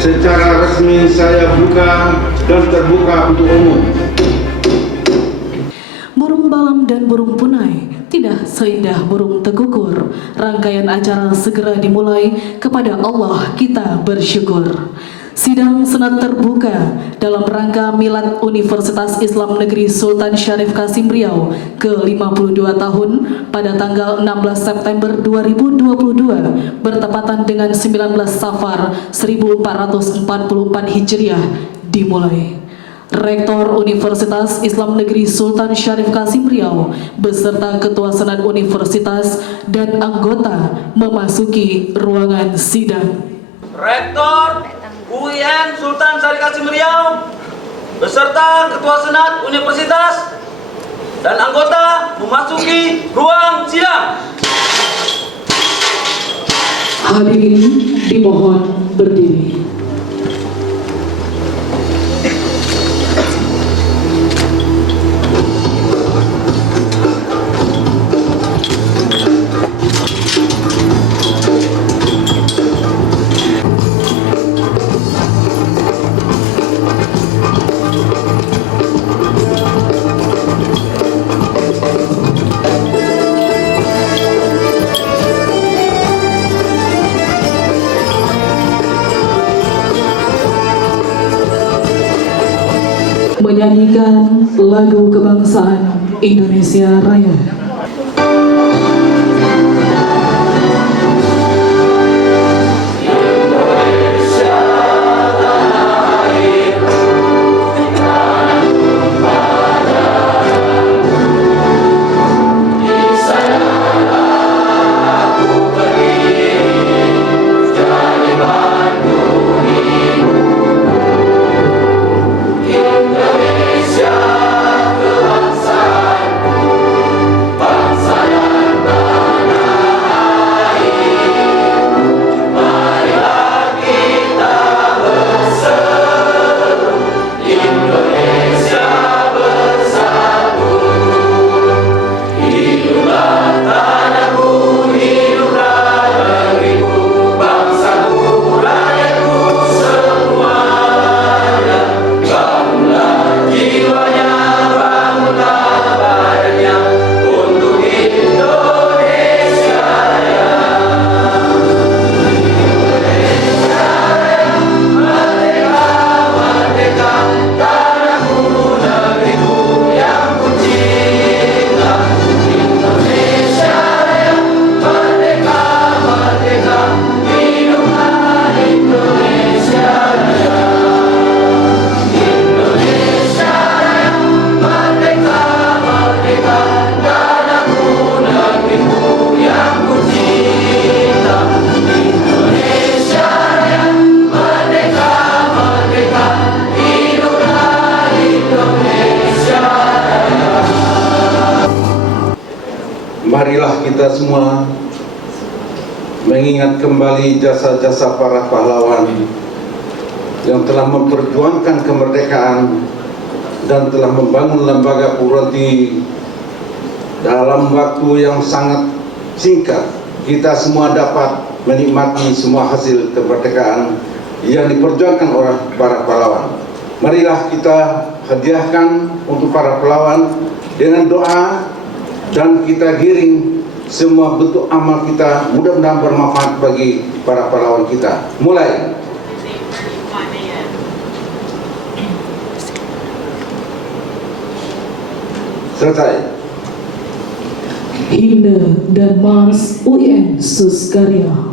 secara resmi saya buka dan terbuka untuk umum. Burung balam dan burung punai tidak seindah burung tekukur. Rangkaian acara segera dimulai, kepada Allah kita bersyukur. Sidang senat terbuka dalam rangka Milad Universitas Islam Negeri Sultan Syarif Kasim Riau ke-52 tahun pada tanggal 16 September 2022 bertepatan dengan 19 Safar 1444 Hijriah dimulai. Rektor Universitas Islam Negeri Sultan Syarif Kasim Riau beserta Ketua Senat Universitas dan anggota memasuki ruangan sidang. Rektor UIN Sultan Syarif Kasim Riau beserta Ketua Senat Universitas dan anggota memasuki ruang sidang. Hadirin dimohon berdiri. Menyanyikan lagu kebangsaan Indonesia Raya. Marilah kita semua mengingat kembali jasa-jasa para pahlawan yang telah memperjuangkan kemerdekaan dan telah membangun lembaga perguruan tinggi dalam waktu yang sangat singkat. Kita semua dapat menikmati semua hasil kemerdekaan yang diperjuangkan oleh para pahlawan. Marilah kita hadiahkan untuk para pahlawan dengan doa, dan kita giring semua bentuk amal kita, mudah-mudahan bermanfaat bagi para pahlawan kita. Mulai. Selesai. Himne dan Mars UIN Suskarya.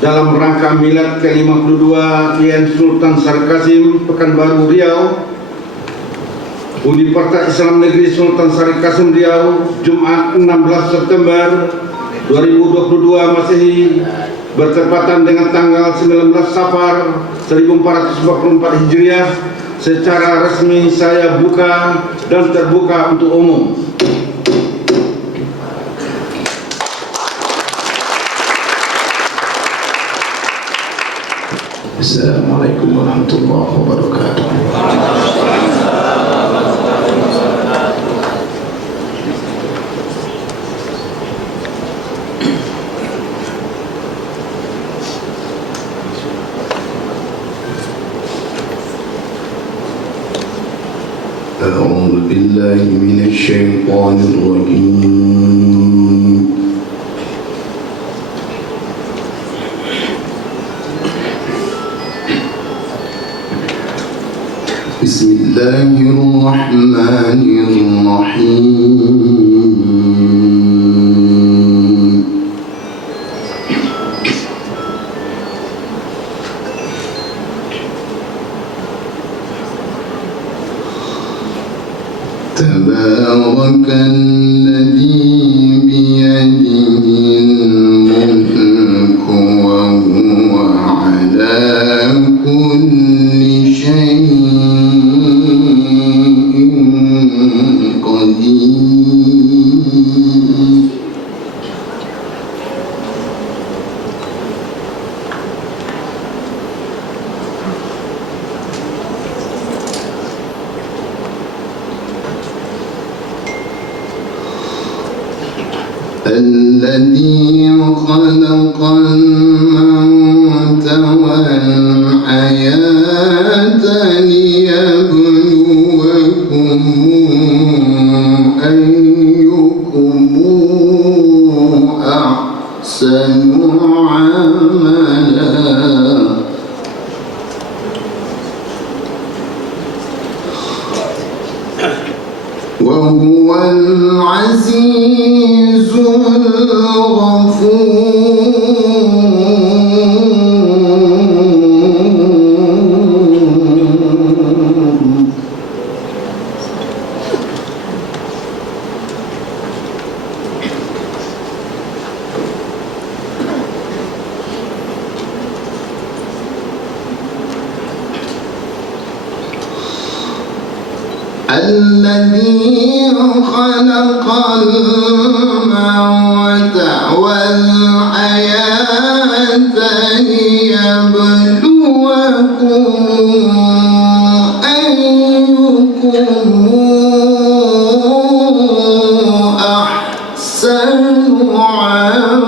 dalam rangka milad ke-52 Kiai Sultan Syarif Qasim Pekanbaru Riau, Universitas Islam Negeri Sultan Syarif Qasim Riau, Jumat 16 September 2022 Masehi bertepatan dengan tanggal 19 Safar 1444 Hijriah, secara resmi saya buka dan terbuka untuk umum. Assalamualaikum warahmatullahi wabarakatuh. أعوذ بالله من الشيطان الرجيم. بسم الله الرحمن الرحيم. تبارك الذي بيده الملك وهو على كل شيء قدير. الذي خلق الموت والحياة ليبلوكم أيكم أحسن عملا وهو العزيز الغفور الذي خلق الموت والحياة ليبلوكم أيكم أحسن عملا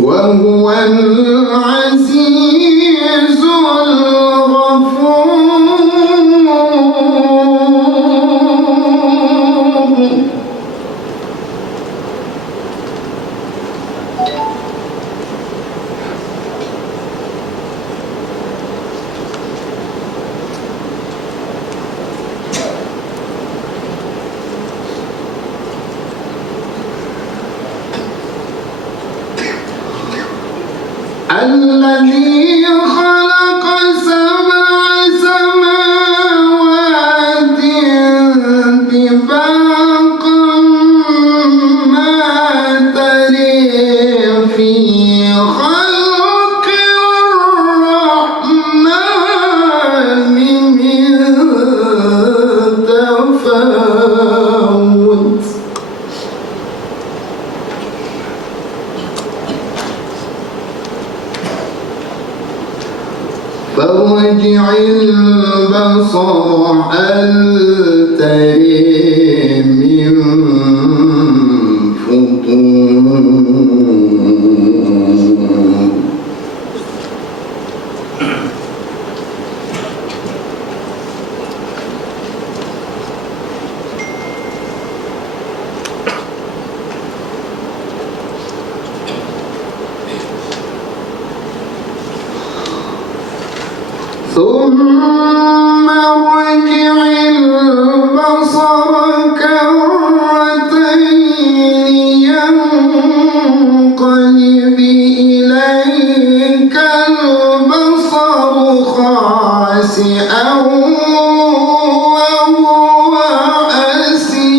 وهو العزيز الغفور الذي خلق سبع سماوات طباقا ما ترى في خلق الرحمن من تفاوت فارجع البصر هل ترى من فطور ثم ارجع البصر كرتين ينقلب إليك البصر خاسئا وهو حسير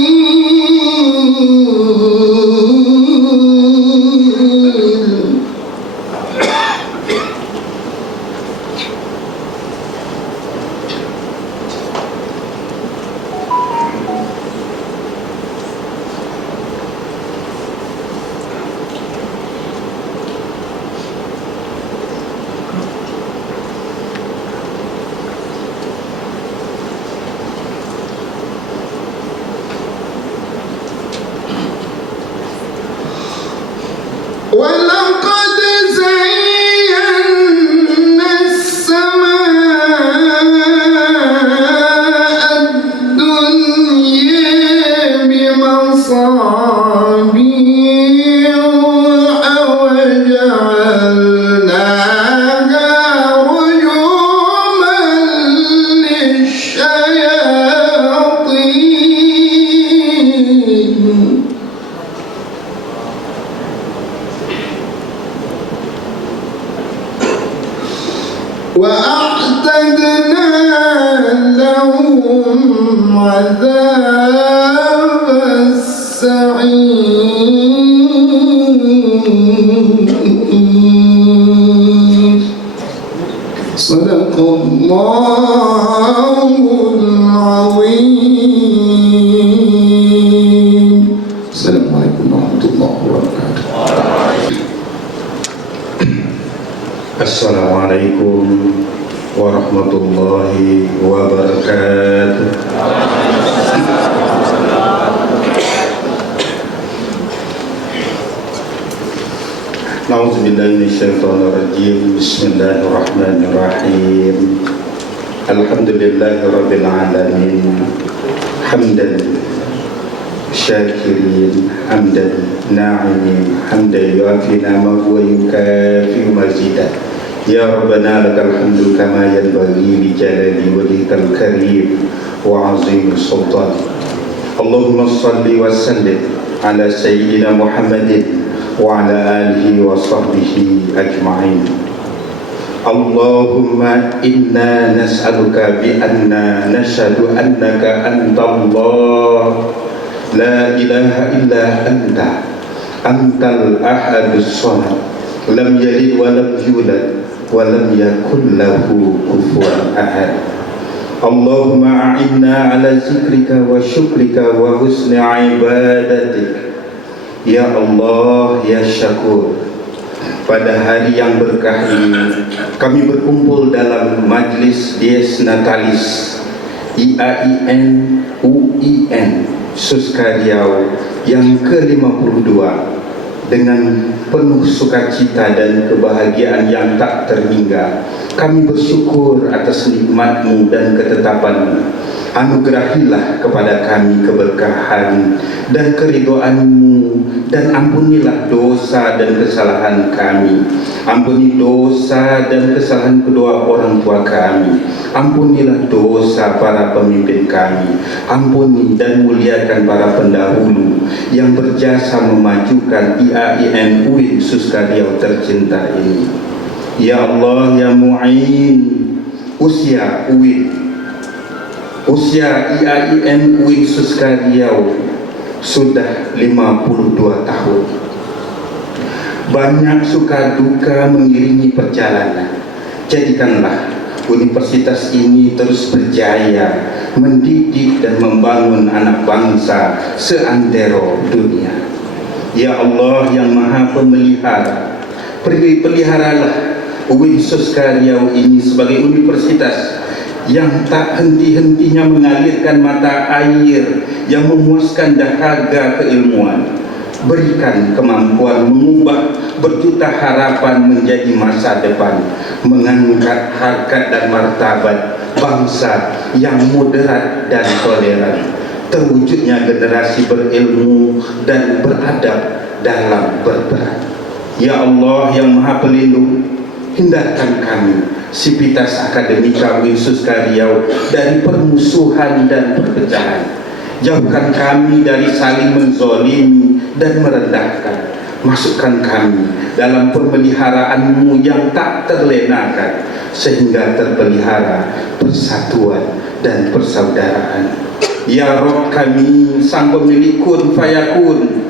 ولقد زينا السماء الدنيا بمصابيح وجعلناها رجوما للشياطين وأعتدنا لهم عذاب السعير صدق الله العظيم. السلام عليكم ورحمة الله وبركاته. Assalamualaikum warahmatullahi wabarakatuh. Na'udzubillahi minasyaitonirrajim. Bismillahirrahmanirrahim. Alhamdulillahirabbil alamin. Hamdan syakirin, hamdan na'imin, hamdan yuafi na'amahu wa yukafi mazidah. Ya Rabbana lakal hamdu kama yanbaghi li jalali wajhikal karim wa azim sultan. Allahumma salli wa sallim ala sayyidina Muhammadin wa ala alihi wa sahbihi ajma'in. Allahumma inna nas'aluka bi anna nashhadu annaka antallah la ilaha illa anta antal ahadus samad lam yalid wa lam yulad wa lam yakul lahu kufuwan ahad. Allahumma a'inna ala zikrika wa syukrika wa husni ibadatik. Ya Allah, ya Syakur, pada hari yang berkah ini kami berkumpul dalam majlis Dies Natalis IAIN UIN Suska Riau yang ke-52 dengan penuh sukacita dan kebahagiaan yang tak terhingga. Kami bersyukur atas nikmat-Mu dan ketetapan-Mu. Anugerahilah kepada kami keberkahan dan keridhaan-Mu, dan ampunilah dosa dan kesalahan kami. Ampuni dosa dan kesalahan kedua orang tua kami. Ampunilah dosa para pemimpin kami. Ampuni dan muliakan para pendahulu yang berjasa memajukan IAIN UIN Suska Riau tercinta ini. Ya Allah, ya Mu'in, usia IAIN UIN Suska Riau sudah 52 tahun. Banyak suka duka mengiringi perjalanan. Jadikanlah universitas ini terus berjaya mendidik dan membangun anak bangsa seantero dunia. Ya Allah yang Maha Pemelihara, peliharalah UIN Suska Riau ini sebagai universitas yang tak henti-hentinya mengalirkan mata air yang memuaskan dahaga keilmuan. Berikan kemampuan mengubah berjuta harapan menjadi masa depan, mengangkat harkat dan martabat bangsa yang moderat dan toleran, terwujudnya generasi berilmu dan beradab dalam berperan. Ya Allah yang Maha Pelindung, hindarkan kami Sivitas Akademika UIN Suska Riau dari permusuhan dan perpecahan. Jauhkan kami dari saling menzolimi dan merendahkan. Masukkan kami dalam pemeliharaan-Mu yang tak terlenakan, sehingga terpelihara persatuan dan persaudaraan. Ya Rabb kami, Sang Pemilik Kun Fayakun,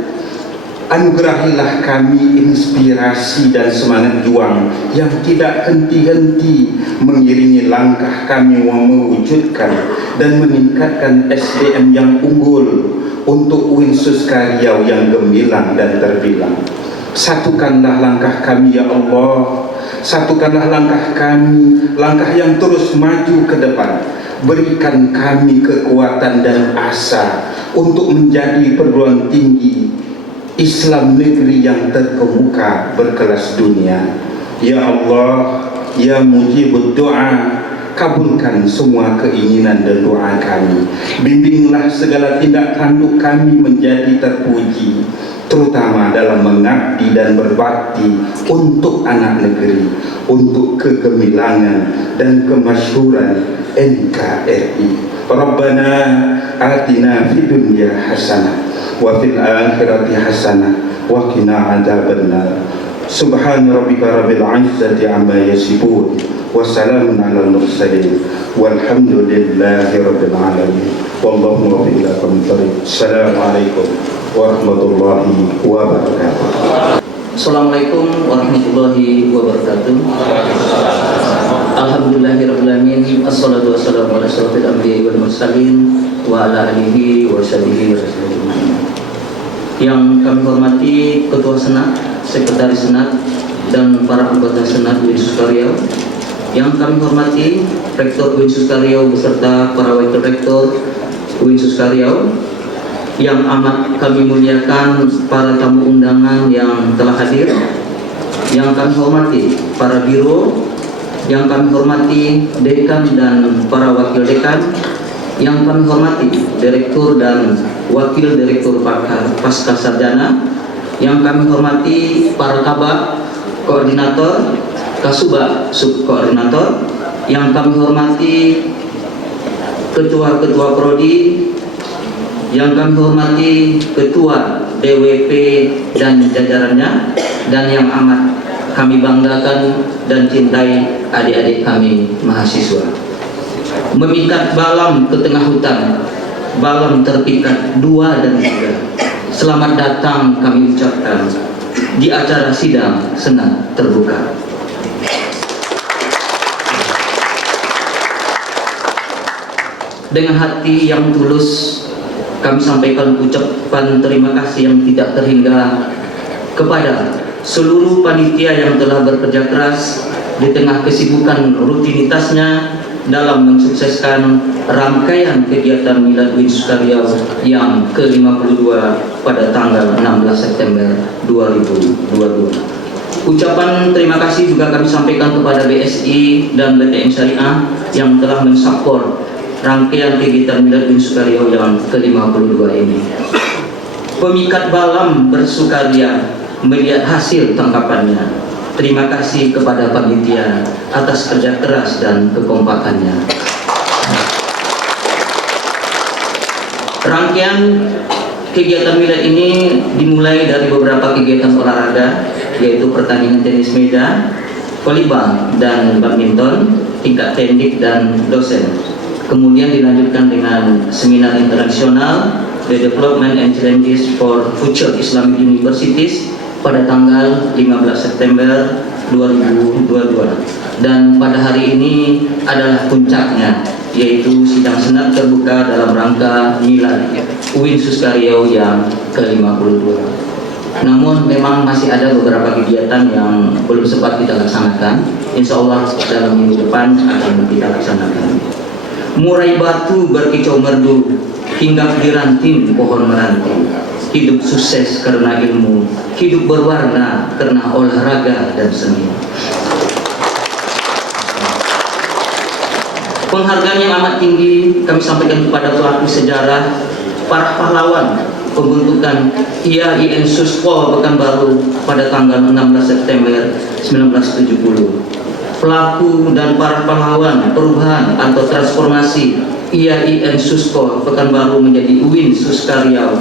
anugerahilah kami inspirasi dan semangat juang yang tidak henti-henti mengiringi langkah kami mewujudkan dan meningkatkan SDM yang unggul untuk UIN Suska Riau yang gemilang dan terbilang. Satukanlah langkah kami ya Allah, satukanlah langkah kami, langkah yang terus maju ke depan. Berikan kami kekuatan dan asa untuk menjadi perguruan tinggi Islam negeri yang terkemuka berkelas dunia. Ya Allah, ya mujibud doa, kabulkan semua keinginan dan doa kami. Bimbinglah segala tindak tanduk kami menjadi terpuji, terutama dalam mengabdi dan berbakti untuk anak negeri, untuk kegemilangan dan kemasyhuran NKRI. Rabbana atina fid dunya hasanah wa fil akhirati hasanah wa qina adzabannar. Subhana rabbika rabbil izzati amma yasifun wa salamun alal mursalin walhamdulillahi rabbil alamin. Wallahu muwaffiq ila aqwamit thoriq. Assalamualaikum warahmatullahi wabarakatuh. Assalamualaikum warahmatullahi wabarakatuh. Alhamdulillahirrahmanirrahim. Assalatu wassalamu ala asyrafil anbiya'i wal mursalin wa ala alihi wa sahbihi wasallam. Yang kami hormati Ketua Senat, Sekretaris Senat, dan para anggota Senat Uinsus Riau. Yang kami hormati Rektor Uinsus Riau beserta para Wakil Rektor Uinsus Riau. Yang amat kami muliakan para tamu undangan yang telah hadir. Yang kami hormati para biro, yang kami hormati dekan dan para wakil dekan, yang kami hormati direktur dan wakil direktur pasca sarjana, yang kami hormati para kabak, koordinator, kasubag, subkoordinator, yang kami hormati ketua-ketua prodi, yang kami hormati ketua DWP dan jajarannya, dan yang amat kami banggakan dan cintai adik-adik kami mahasiswa. Memikat balam ke tengah hutan, balam terpikat 2 dan 3. Selamat datang kami ucapkan di acara sidang Senat terbuka. Dengan hati yang tulus kami sampaikan ucapan terima kasih yang tidak terhingga kepada seluruh panitia yang telah bekerja keras di tengah kesibukan rutinitasnya dalam mensukseskan rangkaian kegiatan Milad Uinsus Riau yang ke-52 pada tanggal 16 September 2022. Ucapan terima kasih juga kami sampaikan kepada BSI dan BTN Syariah yang telah mensupport rangkaian kegiatan Milad Uinsus Riau yang ke-52 ini. Pemikat balam bersukaria melihat hasil tangkapannya. Terima kasih kepada panitia atas kerja keras dan kekompakannya. Rangkaian kegiatan Milad ini dimulai dari beberapa kegiatan olahraga, yaitu pertandingan tenis meja, volleyball, dan badminton, tingkat teknik dan dosen. Kemudian dilanjutkan dengan seminar internasional The Development and Challenges for Future Islamic Universities pada tanggal 15 September 2022. Dan pada hari ini adalah puncaknya, yaitu sidang senat terbuka dalam rangka Milad Uinsus Riau yang ke-52. Namun memang masih ada beberapa kegiatan yang belum sempat kita laksanakan. Insya Allah dalam minggu depan akan kita laksanakan. Murai batu berkicau merdu, hinggap di ranting pohon meranting. Hidup sukses karena ilmu, hidup berwarna karena olahraga dan seni. Penghargaan yang amat tinggi kami sampaikan kepada pelaku sejarah, para pahlawan pembentukan IAIN Suspol Pekanbaru pada tanggal 16 September 1970. Pelaku dan para pahlawan perubahan atau transformasi IAIN Suspol Pekanbaru menjadi Uinsus Riau,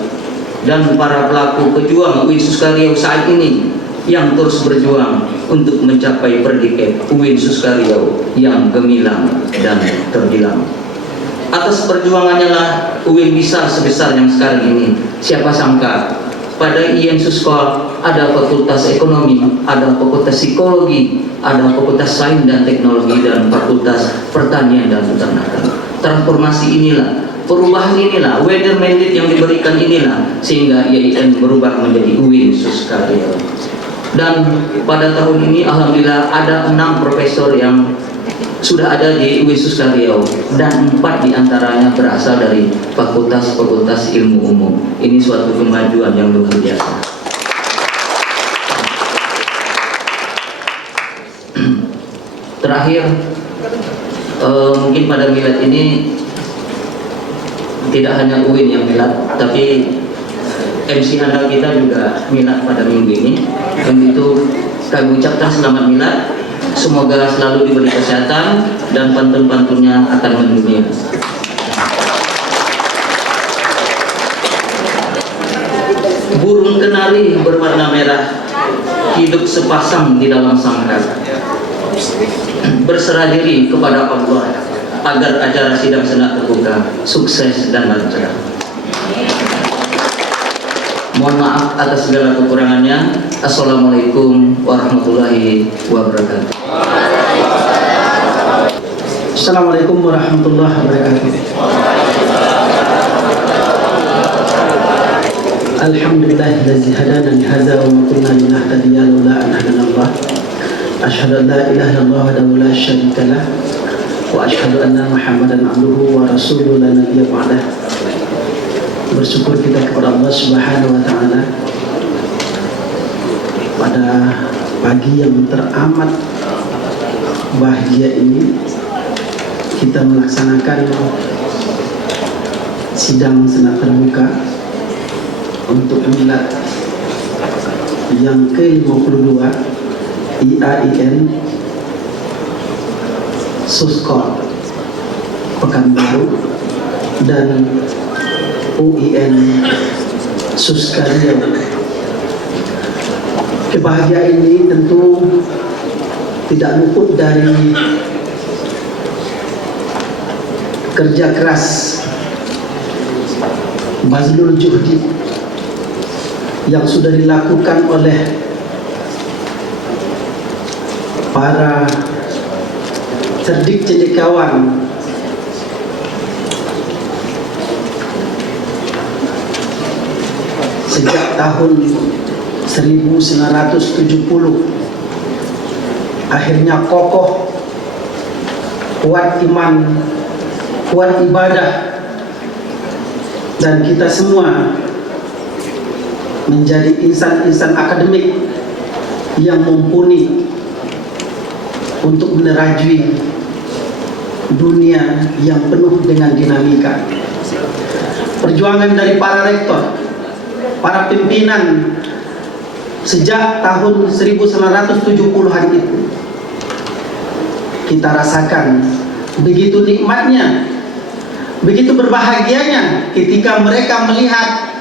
dan para pelaku pejuang Uinsus Riau saat ini yang terus berjuang untuk mencapai predikat Uinsus Riau yang gemilang dan terbilang. Atas perjuangannya lah UIN bisa sebesar yang sekarang ini. Siapa sangka pada IAIN Suspol ada fakultas ekonomi, ada fakultas psikologi, ada fakultas sains dan teknologi, dan fakultas pertanian dan peternakan. Transformasi inilah, perubahan inilah, weather mandate yang diberikan inilah, sehingga IAIN berubah menjadi Uinsus Riau. Dan pada tahun ini alhamdulillah ada 6 profesor yang sudah ada di Uinsus Riau, dan 4 diantaranya berasal dari fakultas-fakultas ilmu umum. Ini suatu kemajuan yang luar biasa. Terakhir, mungkin pada milad ini tidak hanya UIN yang milad, tapi MC handal kita juga milad pada minggu ini. Dan itu kami ucapkan selamat milad. Semoga selalu diberi kesehatan dan pantun-pantunnya akan mendunia. Burung kenari berwarna merah, hidup sepasang di dalam sangkar. Berserah diri kepada Allah agar acara sidang senat terbuka sukses dan lancar. Mohon maaf atas segala kekurangannya. Assalamualaikum warahmatullahi wabarakatuh. Assalamualaikum warahmatullahi wabarakatuh. Alhamdulillahilladzi hadana li hadza wa ma kunna linahtadiya laula an hadana Allah. Asyhadu an la ilaha illallah wahdahu la syarika lah wa asyhadu anna Muhammadan abduhu wa rasuluhu la nabiyya ba'dah. Bersyukur kita kepada Allah Subhanahu wa taala pada pagi yang teramat bahagia ini kita melaksanakan sidang senat terbuka untuk milad yang ke-52 IAIN Suskor Pekanbaru dan UIN Suskaria. Kebahagiaan ini tentu tidak luput dari kerja keras, bazlul juhdi yang sudah dilakukan oleh para cerdik cendekiawan sejak tahun 1970. Akhirnya kokoh, kuat iman, kuat ibadah, dan kita semua menjadi insan-insan akademik yang mumpuni untuk menerajui dunia yang penuh dengan dinamika. Perjuangan dari para rektor, para pimpinan sejak tahun 1970-an itu kita rasakan begitu nikmatnya, begitu berbahagianya ketika mereka melihat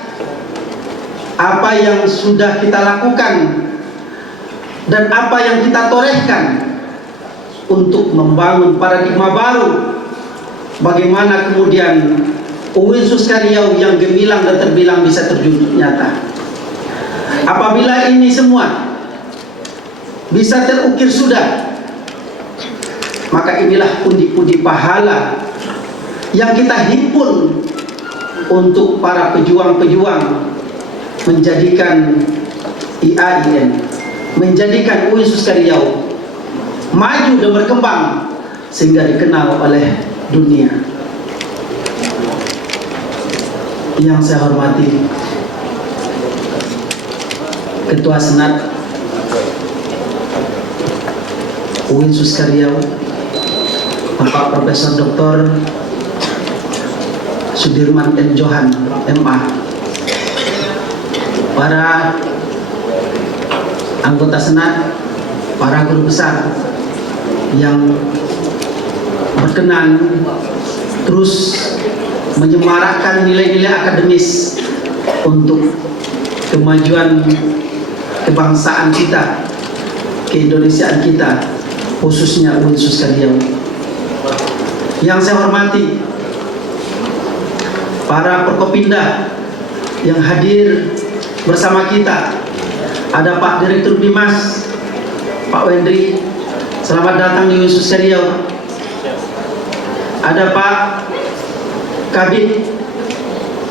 apa yang sudah kita lakukan dan apa yang kita torehkan untuk membangun paradigma baru. Bagaimana kemudian UIN Suskaria yang gemilang dan terbilang bisa terwujud nyata. Apabila ini semua bisa terukir sudah, maka inilah pundi-pundi pahala yang kita himpun untuk para pejuang-pejuang menjadikan IAIN, menjadikan UIN Suskaria maju dan berkembang sehingga dikenal oleh dunia. Yang saya hormati Ketua Senat UIN Suskaria Bapak Profesor Dr. Sudirman M. Johan MA, para anggota Senat, para guru besar yang berkenan terus menyemarakkan nilai-nilai akademis untuk kemajuan kebangsaan kita, keindonesiaan kita, khususnya UIN Suskaria. Yang saya hormati para Prokopinda yang hadir bersama kita. Ada Pak Direktur Bimas, Pak Wendri, selamat datang di UIN Suskaria. Ada Pak Kabid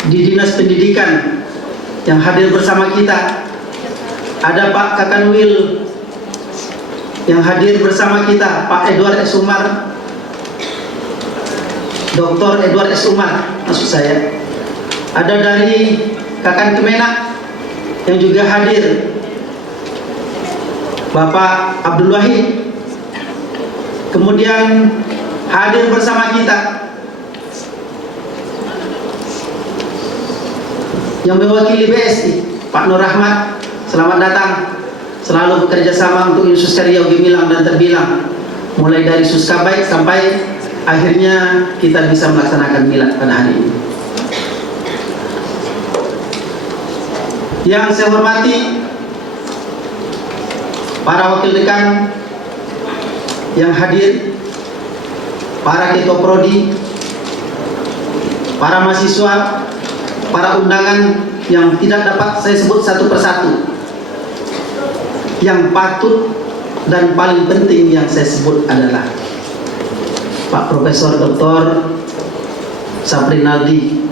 di Dinas Pendidikan yang hadir bersama kita. Ada Pak Kakanwil yang hadir bersama kita, Pak Edward S. Umar, Dr. Edward S. Umar maksud saya. Ada dari Kakan Kemenak yang juga hadir, Bapak Abdul Wahid. Kemudian hadir bersama kita yang mewakili BSI, Pak Nur Rahmat, selamat datang. Selalu bekerja sama untuk UIN Suskaria gemilang dan terbilang, mulai dari Suskabaik sampai akhirnya kita bisa melaksanakan milad pada hari ini. Yang saya hormati para wakil dekan yang hadir, para ketua prodi, para mahasiswa, para undangan yang tidak dapat saya sebut satu persatu. Yang patut dan paling penting yang saya sebut adalah Pak Profesor Dr. Saprinaldi.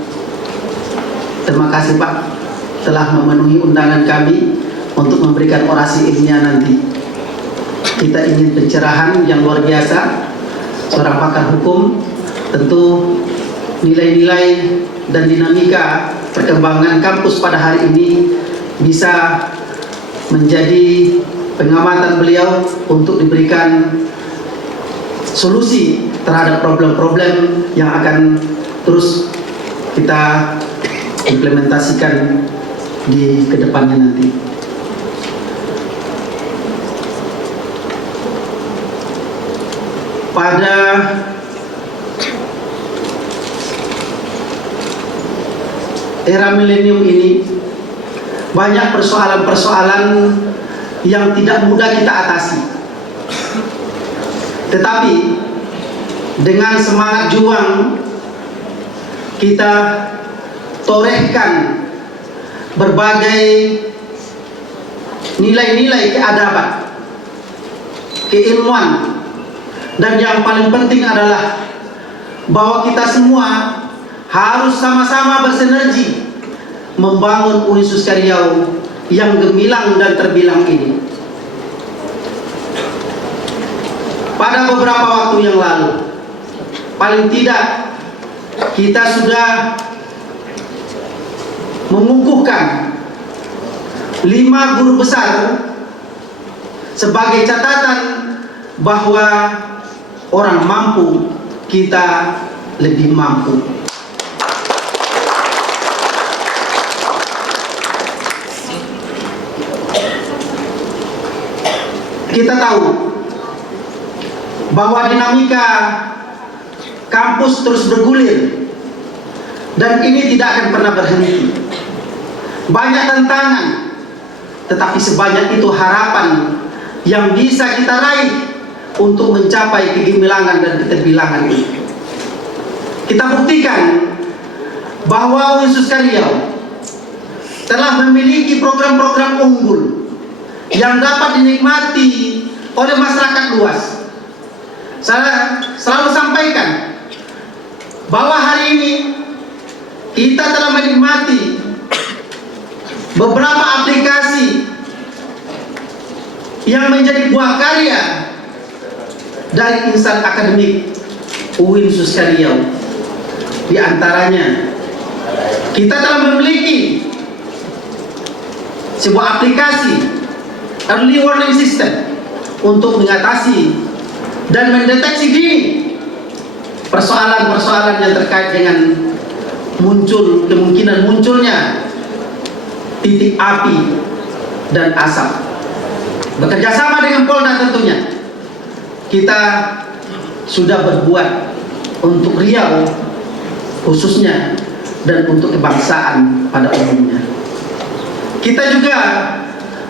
Terima kasih Pak telah memenuhi undangan kami untuk memberikan orasi ilmiah nanti. kita ingin pencerahan yang luar biasa. Seorang pakar hukum, tentu nilai-nilai dan dinamika perkembangan kampus pada hari ini bisa menjadi pengamatan beliau untuk diberikan solusi terhadap problem-problem yang akan terus kita implementasikan di kedepannya nanti. Pada era milenium ini banyak persoalan-persoalan yang tidak mudah kita atasi. Tetapi dengan semangat juang kita torehkan berbagai nilai-nilai keadaban, keilmuan, dan yang paling penting adalah bahwa kita semua harus sama-sama bersinergi membangun Universitas Riau yang gemilang dan terbilang ini. Pada beberapa waktu yang lalu, paling tidak kita sudah mengukuhkan 5 guru besar sebagai catatan bahwa orang mampu, kita lebih mampu. Kita tahu bahwa dinamika kampus terus bergulir dan ini tidak akan pernah berhenti. Banyak tantangan, tetapi sebanyak itu harapan yang bisa kita raih untuk mencapai kegemilangan dan keterbilangan ini. Kita buktikan bahwa Universitas Riau telah memiliki program-program unggul yang dapat dinikmati oleh masyarakat luas. Saya selalu sampaikan bahwa hari ini kita telah menikmati beberapa aplikasi yang menjadi buah karya dari insan akademik Universitas Riau. Di antaranya kita telah memiliki sebuah aplikasi early warning system untuk mengatasi dan mendeteksi dini persoalan-persoalan yang terkait dengan kemungkinan munculnya titik api dan asap. Bekerja sama dengan Polda tentunya, kita sudah berbuat untuk Riau khususnya dan untuk kebangsaan pada umumnya. Kita juga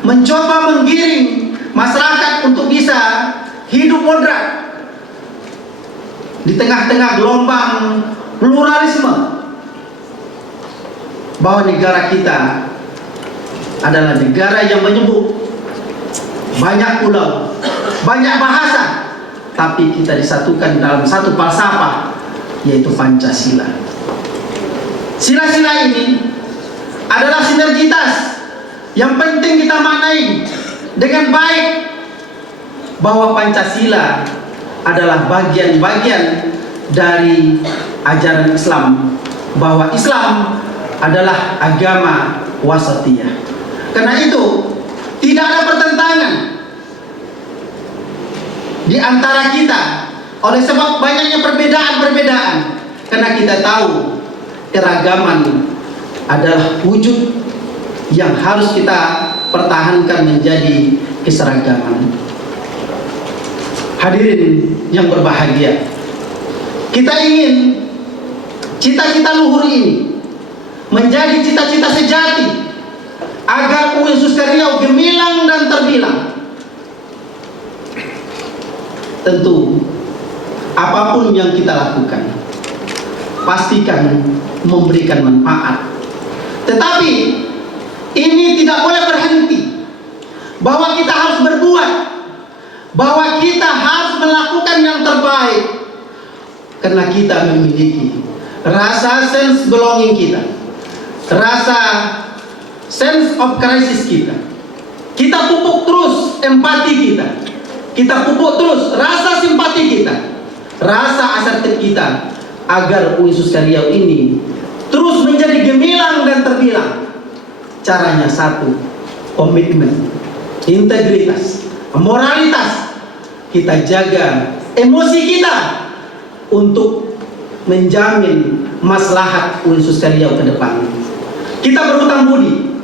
mencoba menggiring masyarakat untuk bisa hidup moderat di tengah-tengah gelombang pluralisme, bahwa negara kita adalah negara yang menyebut banyak pulau, banyak bahasa, tapi kita disatukan dalam satu falsafah, yaitu Pancasila. Sila-sila ini adalah sinergitas yang penting kita maknai dengan baik, bahwa Pancasila adalah bagian-bagian dari ajaran Islam, bahwa Islam adalah agama wasatiyah. Karena itu tidak ada pertentangan di antara kita oleh sebab banyaknya perbedaan-perbedaan, karena kita tahu keragaman adalah wujud yang harus kita pertahankan menjadi keseragaman. Hadirin yang berbahagia, kita ingin cita-cita luhur ini menjadi cita-cita sejati agar Universitas Riau gemilang dan terbilang. Tentu apapun yang kita lakukan pastikan memberikan manfaat, tetapi ini tidak boleh berhenti, bahwa kita harus berbuat, bahwa kita harus melakukan yang terbaik, karena kita memiliki rasa sense belonging kita, rasa sense of crisis kita. Kita pupuk terus empati kita, kita pupuk terus rasa simpati kita, rasa asatid kita, agar Uinsus Riau ini terus menjadi gemilang dan terbilang. Caranya satu, komitmen, integritas, moralitas. Kita jaga emosi kita untuk menjamin maslahat Uinsus Riau ke depan. Kita berhutang budi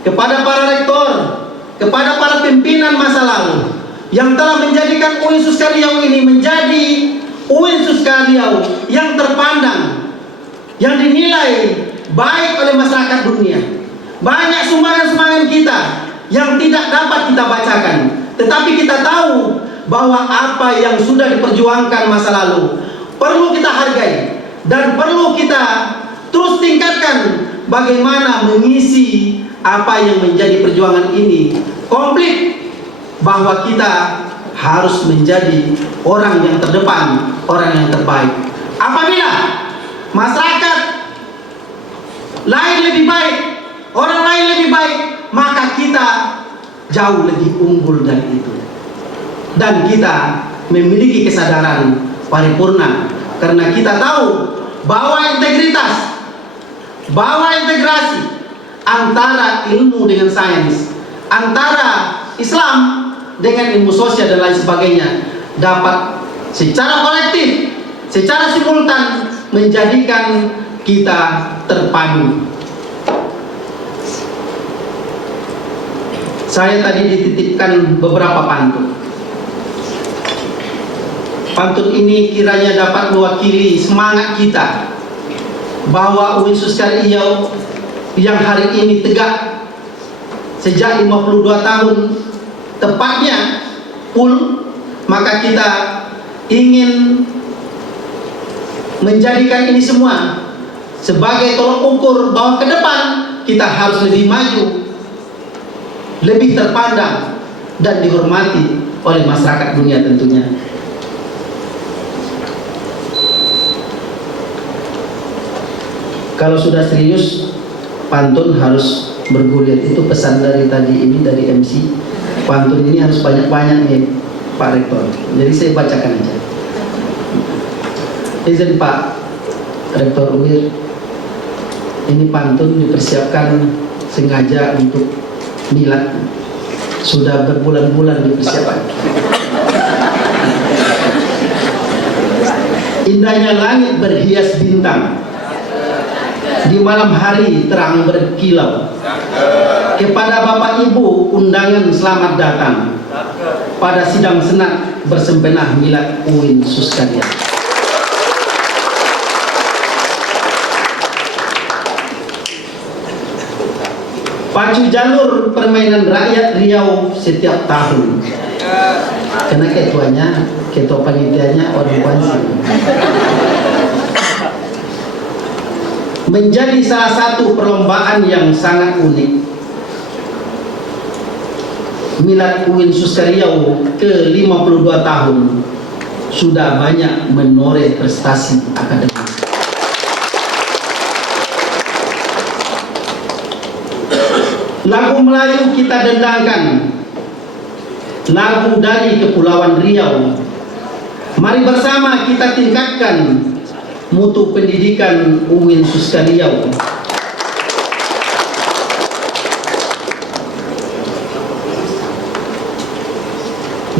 kepada para rektor, kepada para pimpinan masa lalu yang telah menjadikan Uinsus Riau ini menjadi Uinsus Riau yang terpandang, yang dinilai baik oleh masyarakat dunia. Banyak sumbangan-sumbangan kita yang tidak dapat kita bacakan, tetapi kita tahu bahwa apa yang sudah diperjuangkan masa lalu perlu kita hargai dan perlu kita terus tingkatkan. Bagaimana mengisi apa yang menjadi perjuangan ini komplit, bahwa kita harus menjadi orang yang terdepan, orang yang terbaik. Apabila masyarakat lain lebih baik, orang lain lebih baik, maka kita jauh lebih unggul dari itu. Dan kita memiliki kesadaran paripurna, karena kita tahu bahwa integritas, bahwa integrasi antara ilmu dengan sains, antara Islam dengan ilmu sosial dan lain sebagainya dapat secara kolektif, secara simultan menjadikan kita terpadu. Saya tadi dititipkan beberapa pantun. Pantun ini kiranya dapat mewakili semangat kita bahwa Uinsus Riau yang hari ini tegak sejak 52 tahun tepatnya full, maka kita ingin menjadikan ini semua sebagai tolok ukur bahwa ke depan kita harus lebih maju, lebih terpandang dan dihormati oleh masyarakat dunia tentunya. Kalau sudah serius, pantun harus bergulir. Itu pesan dari tadi ini, dari MC. Pantun ini harus banyak-banyak nih, Pak Rektor. Jadi saya bacakan aja. Izin Pak Rektor UIR, ini pantun dipersiapkan sengaja untuk milad. Sudah berbulan-bulan dipersiapkan. Indahnya langit berhias bintang, di malam hari terang berkilau. Kepada Bapak Ibu undangan selamat datang pada sidang senat bersembenah milad Uinsus Riau. Pacu jalur permainan rakyat Riau setiap tahun. Karena ketuanya, ketua panitianya orang Kuansi. Menjadi salah satu perlombaan yang sangat unik. Milad Uinsus Riau ke 52 tahun sudah banyak menoreh prestasi akademik. Lagu Melayu kita dendangkan, lagu dari Kepulauan Riau. Mari bersama kita tingkatkan mutu pendidikan Uinsus Riau.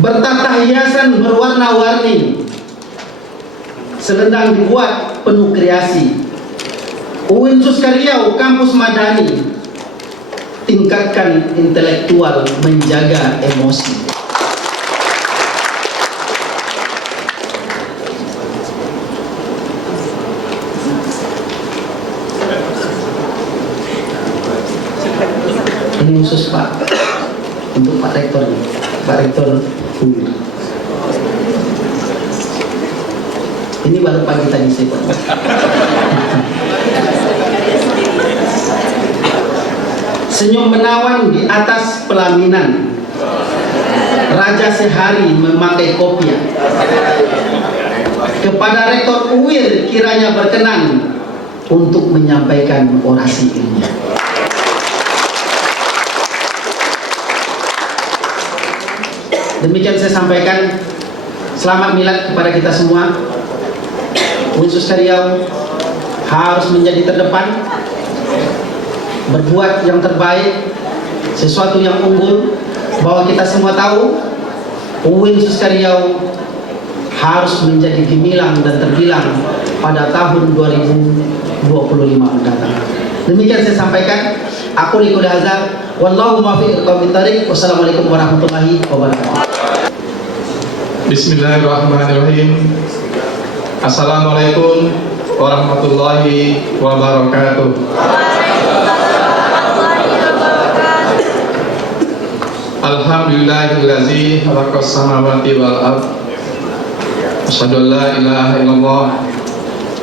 Bertata hiasan berwarna-warni, selendang dibuat penuh kreasi. Uinsus Riau kampus madani, tingkatkan intelektual, menjaga emosi. Ini khusus Pak, untuk Pak Rektor nih, Pak Rektor UIR. Ini baru pagi tadi saya Pak. Senyum menawan di atas pelaminan, Raja sehari memakai kopiah. Kepada Rektor UIR kiranya berkenan untuk menyampaikan orasi ilmiah. Demikian saya sampaikan. Selamat milad kepada kita semua. UIN Suska Riau harus menjadi terdepan, berbuat yang terbaik, sesuatu yang unggul, bahwa kita semua tahu UIN Suska Riau harus menjadi gemilang dan terbilang pada tahun 2025 mendatang. Demikian saya sampaikan. Aku Riko Dahazar. Wallahu muwaffiq ila aqwamit thariq. Wassalamualaikum warahmatullahi wabarakatuh. Bismillahirrahmanirrahim. Assalamualaikum warahmatullahi wabarakatuh. Alhamdulillahillazi khalaqas samawati wal ardh. Asyhadu an la ilaha illallah.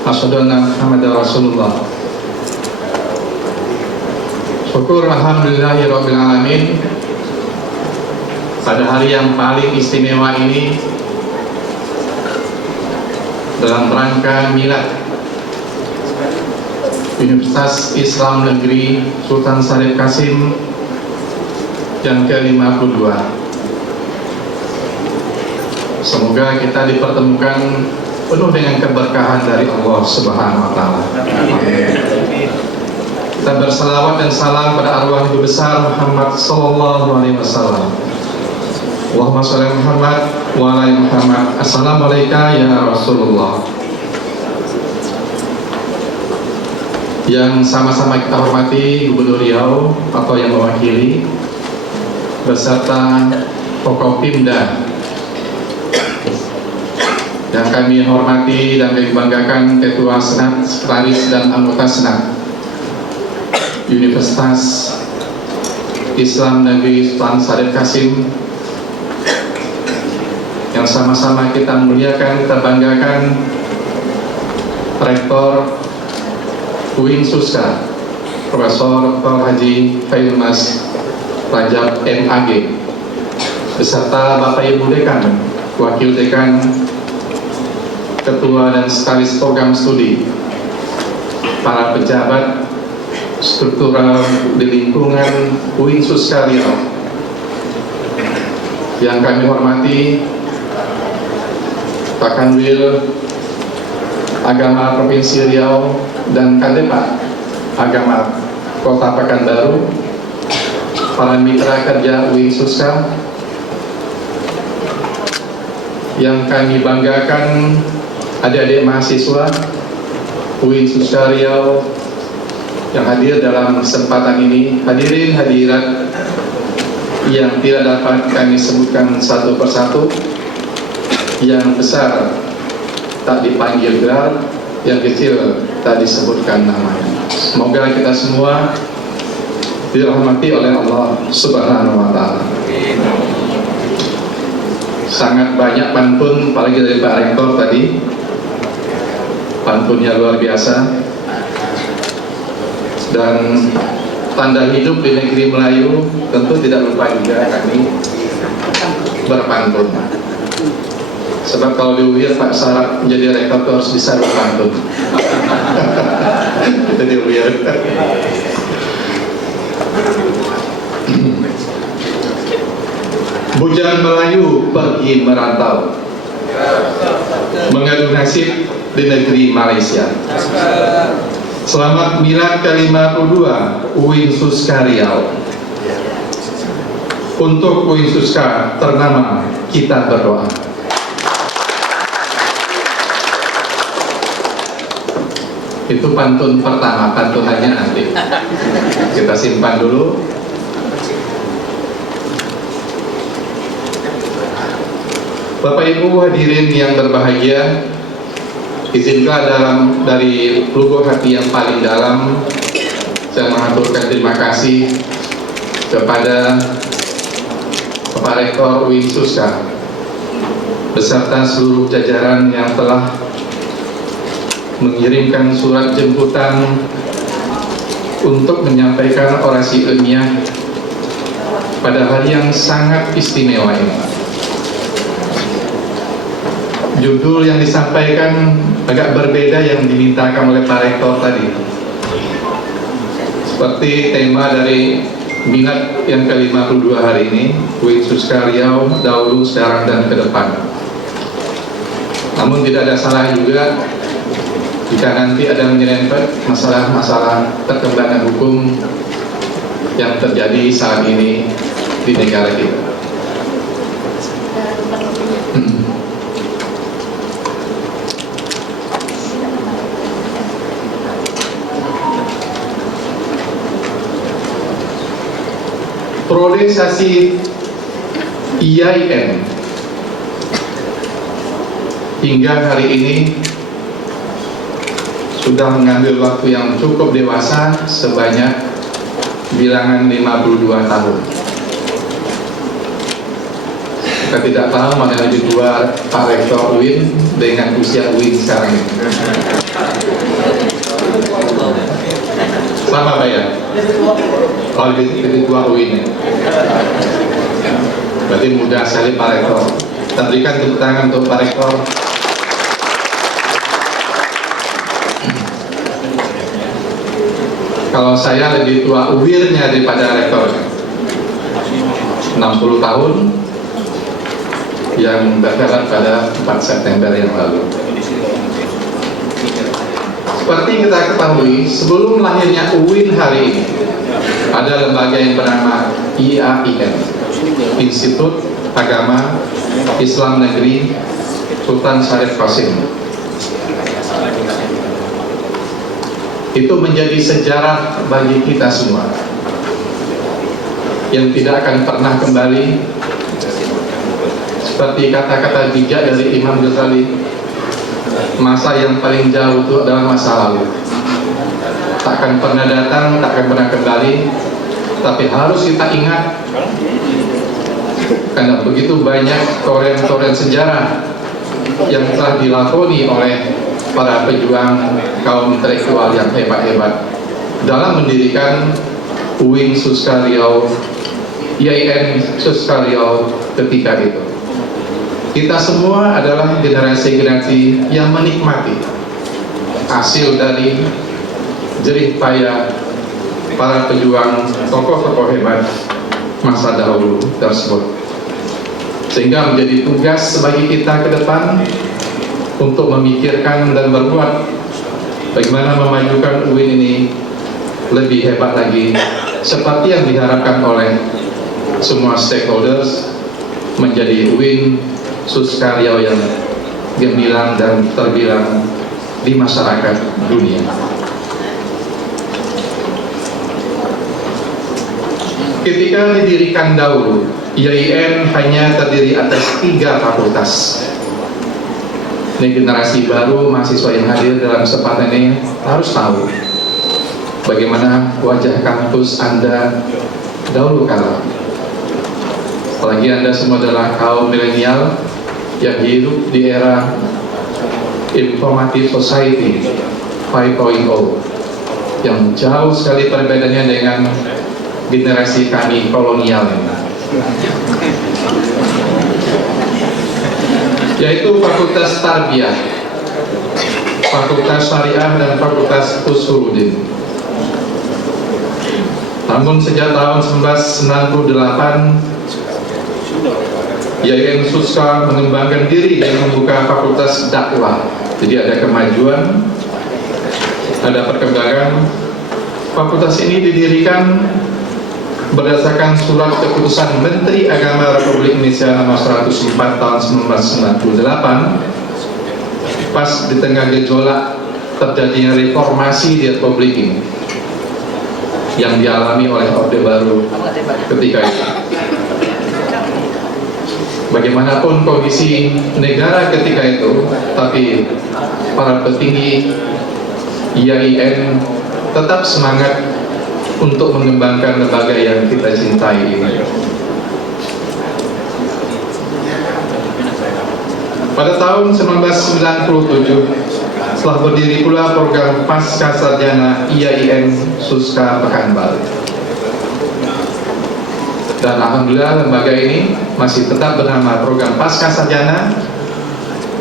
Asyhadu anna Muhammadar Rasulullah. Syukur alhamdulillahirabbil alamin. Pada hari yang paling istimewa ini, dalam rangka milad Universitas Islam Negeri Sultan Syarif Qasim yang ke-52. Semoga kita dipertemukan penuh dengan keberkahan dari Allah Subhanahu wa taala. Kita berselawat dan salam pada arwah ibu besar Muhammad sallallahu alaihi wasallam. Allahumma sholli Muhammad wa ala Muhammad. Assalamualaikum ya Rasulullah. Yang sama-sama kita hormati Gubernur Riau atau yang mewakili, beserta Forkopimda yang kami hormati dan kami banggakan, Ketua Senat, Sekretaris dan anggota Senat Universitas Islam Negeri Sultan Syarif Qasim, yang sama-sama kita muliakan, kita banggakan, Rektor UIN Suska Profesor Dr. Haji Failmas Rajab MAG, beserta Bapak Ibu Dekan, Wakil Dekan, Ketua dan Sekretaris Program Studi, para pejabat struktural di lingkungan UIN Suska Riau yang kami hormati, Pak Kanwil Agama Provinsi Riau dan Kadepak Agama Kota Pekanbaru, para mitra kerja UIN Suska yang kami banggakan, adik-adik mahasiswa UIN Suska Riau yang hadir dalam kesempatan ini, hadirin hadirat yang tidak dapat kami sebutkan satu persatu, yang besar tak dipanggil gelar, yang kecil tak disebutkan namanya. Semoga kita semua dirahmati oleh Allah Subhanahu wa taala. Sangat banyak pantun, apalagi dari Pak Rektor tadi, pantunnya luar biasa. Dan tanda hidup di negeri Melayu tentu tidak lupa juga kami berpantun. Sebab kalau di UIN Pak syarat menjadi rektor harus bisa berpantun. Itu di UIN. Bujang Melayu pergi merantau, mengadu nasib di negeri Malaysia. Selamat milad ke-52 UIN Suska Riau. Untuk UIN Suska ternama, kita berdoa. Itu pantun pertama, pantunannya nanti kita simpan dulu. Bapak Ibu hadirin yang berbahagia, izinkan dari lubuk hati yang paling dalam saya mengaturkan terima kasih kepada Bapak Rektor UIN Suska beserta seluruh jajaran yang telah mengirimkan surat jemputan untuk menyampaikan orasi ilmiah pada hari yang sangat istimewa ini. Judul yang disampaikan agak berbeda yang dimintakan oleh Pak Rektor tadi. Seperti tema dari minat yang ke-52 hari ini, UIN Suska Riau, dahulu, sekarang, dan ke depan. Namun tidak ada salah juga jika nanti ada menyerempet masalah-masalah perkembangan hukum yang terjadi saat ini di negara kita. Priorisasi IAIN hingga hari ini sudah mengambil waktu yang cukup dewasa sebanyak bilangan 52 tahun. Kita tidak tahu mana yang lebih tua, Pak Rektor UIN dengan usia UIN sekarang ini. Sama Pak ya? Oh, lebih tua UIN ya? Berarti mudah sekali Pak Rektor. Kita berikan tepuk tangan untuk Pak Rektor. Kalau saya lebih tua UIR-nya daripada rektor, 60 tahun, yang berjalan pada 4 September yang lalu. Seperti kita ketahui, sebelum lahirnya UIN hari ini, ada lembaga yang bernama IAIN, Institut Agama Islam Negeri Sultan Syarif Qasim. Itu menjadi sejarah bagi kita semua yang tidak akan pernah kembali. Seperti kata-kata bijak dari Imam Ghazali, masa yang paling jauh itu adalah masa lalu, takkan pernah datang, takkan pernah kembali. Tapi harus kita ingat, karena begitu banyak toren-toren sejarah yang telah dilakoni oleh para pejuang kaum intelektual yang hebat-hebat dalam mendirikan UIN Suska Riau, IAIN Suska Riau ketika itu. Kita semua adalah generasi-generasi yang menikmati hasil dari jerih payah para pejuang, tokoh-tokoh hebat masa dahulu tersebut. Sehingga menjadi tugas bagi kita ke depan untuk memikirkan dan berbuat bagaimana memajukan UIN ini lebih hebat lagi, seperti yang diharapkan oleh semua stakeholders, menjadi UIN Suska Riau yang gemilang dan terbilang di masyarakat dunia. Ketika didirikan dahulu, IAIN hanya terdiri atas 3 fakultas. Ini generasi baru mahasiswa yang hadir dalam kesempatan ini harus tahu bagaimana wajah kampus Anda dahulu kala. Apalagi Anda semua adalah kaum milenial yang hidup di era informative society 5.0 yang jauh sekali perbedaannya dengan generasi kami kolonial ini, yaitu Fakultas Tarbiyah, Fakultas Syariah, dan Fakultas Usuluddin. Namun sejak tahun 1998, IAIN Suska mengembangkan diri dan membuka Fakultas Dakwah. Jadi ada kemajuan, ada perkembangan. Fakultas ini didirikan berdasarkan surat keputusan Menteri Agama Republik Indonesia nomor 104 tahun 1998, pas di tengah gejolak terjadinya reformasi di Republik ini yang dialami oleh Orde Baru ketika itu. Bagaimanapun kondisi negara ketika itu, tapi para petinggi IAIN tetap semangat untuk mengembangkan lembaga yang kita cintai ini. Pada tahun 1997, setelah berdiri pula program Pasca Sarjana IAIN Suska Pekanbaru. Dan alhamdulillah lembaga ini masih tetap bernama program Pasca Sarjana,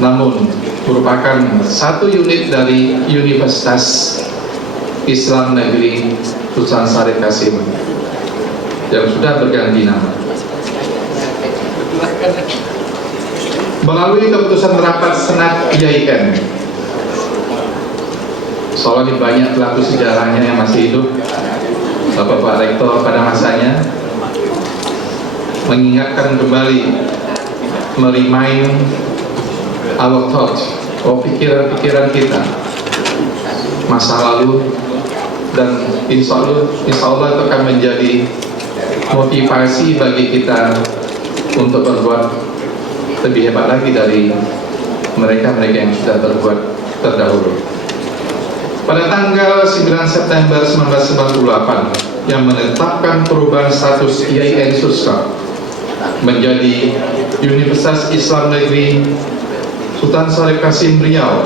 namun merupakan satu unit dari Universitas Islam Negeri Sultan Syarif Qasim yang sudah berganti nama. Melalui keputusan rapat Senat IAIN, soalnya banyak pelaku sejarahnya yang masih hidup, Bapak Rektor pada masanya mengingatkan kembali, merimain our thoughts, pikiran-pikiran kita masa lalu, dan insya Allah itu akan menjadi motivasi bagi kita untuk berbuat lebih hebat lagi dari mereka-mereka yang sudah berbuat terdahulu. Pada tanggal 9 September 1998 yang menetapkan perubahan status IAIN Suska menjadi Universitas Islam Negeri Sultan Syarif Kasim Riau,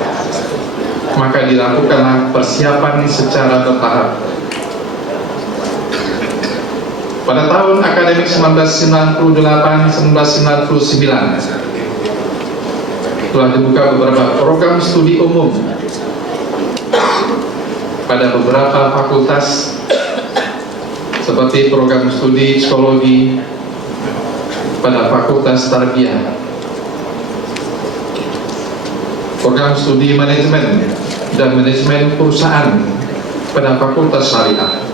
maka dilakukanlah persiapan secara bertahap. Pada tahun akademik 1998-1999 telah dibuka beberapa program studi umum pada beberapa fakultas seperti program studi psikologi pada Fakultas Tarbiyah, program studi manajemen dan manajemen perusahaan pada Fakultas Syariah,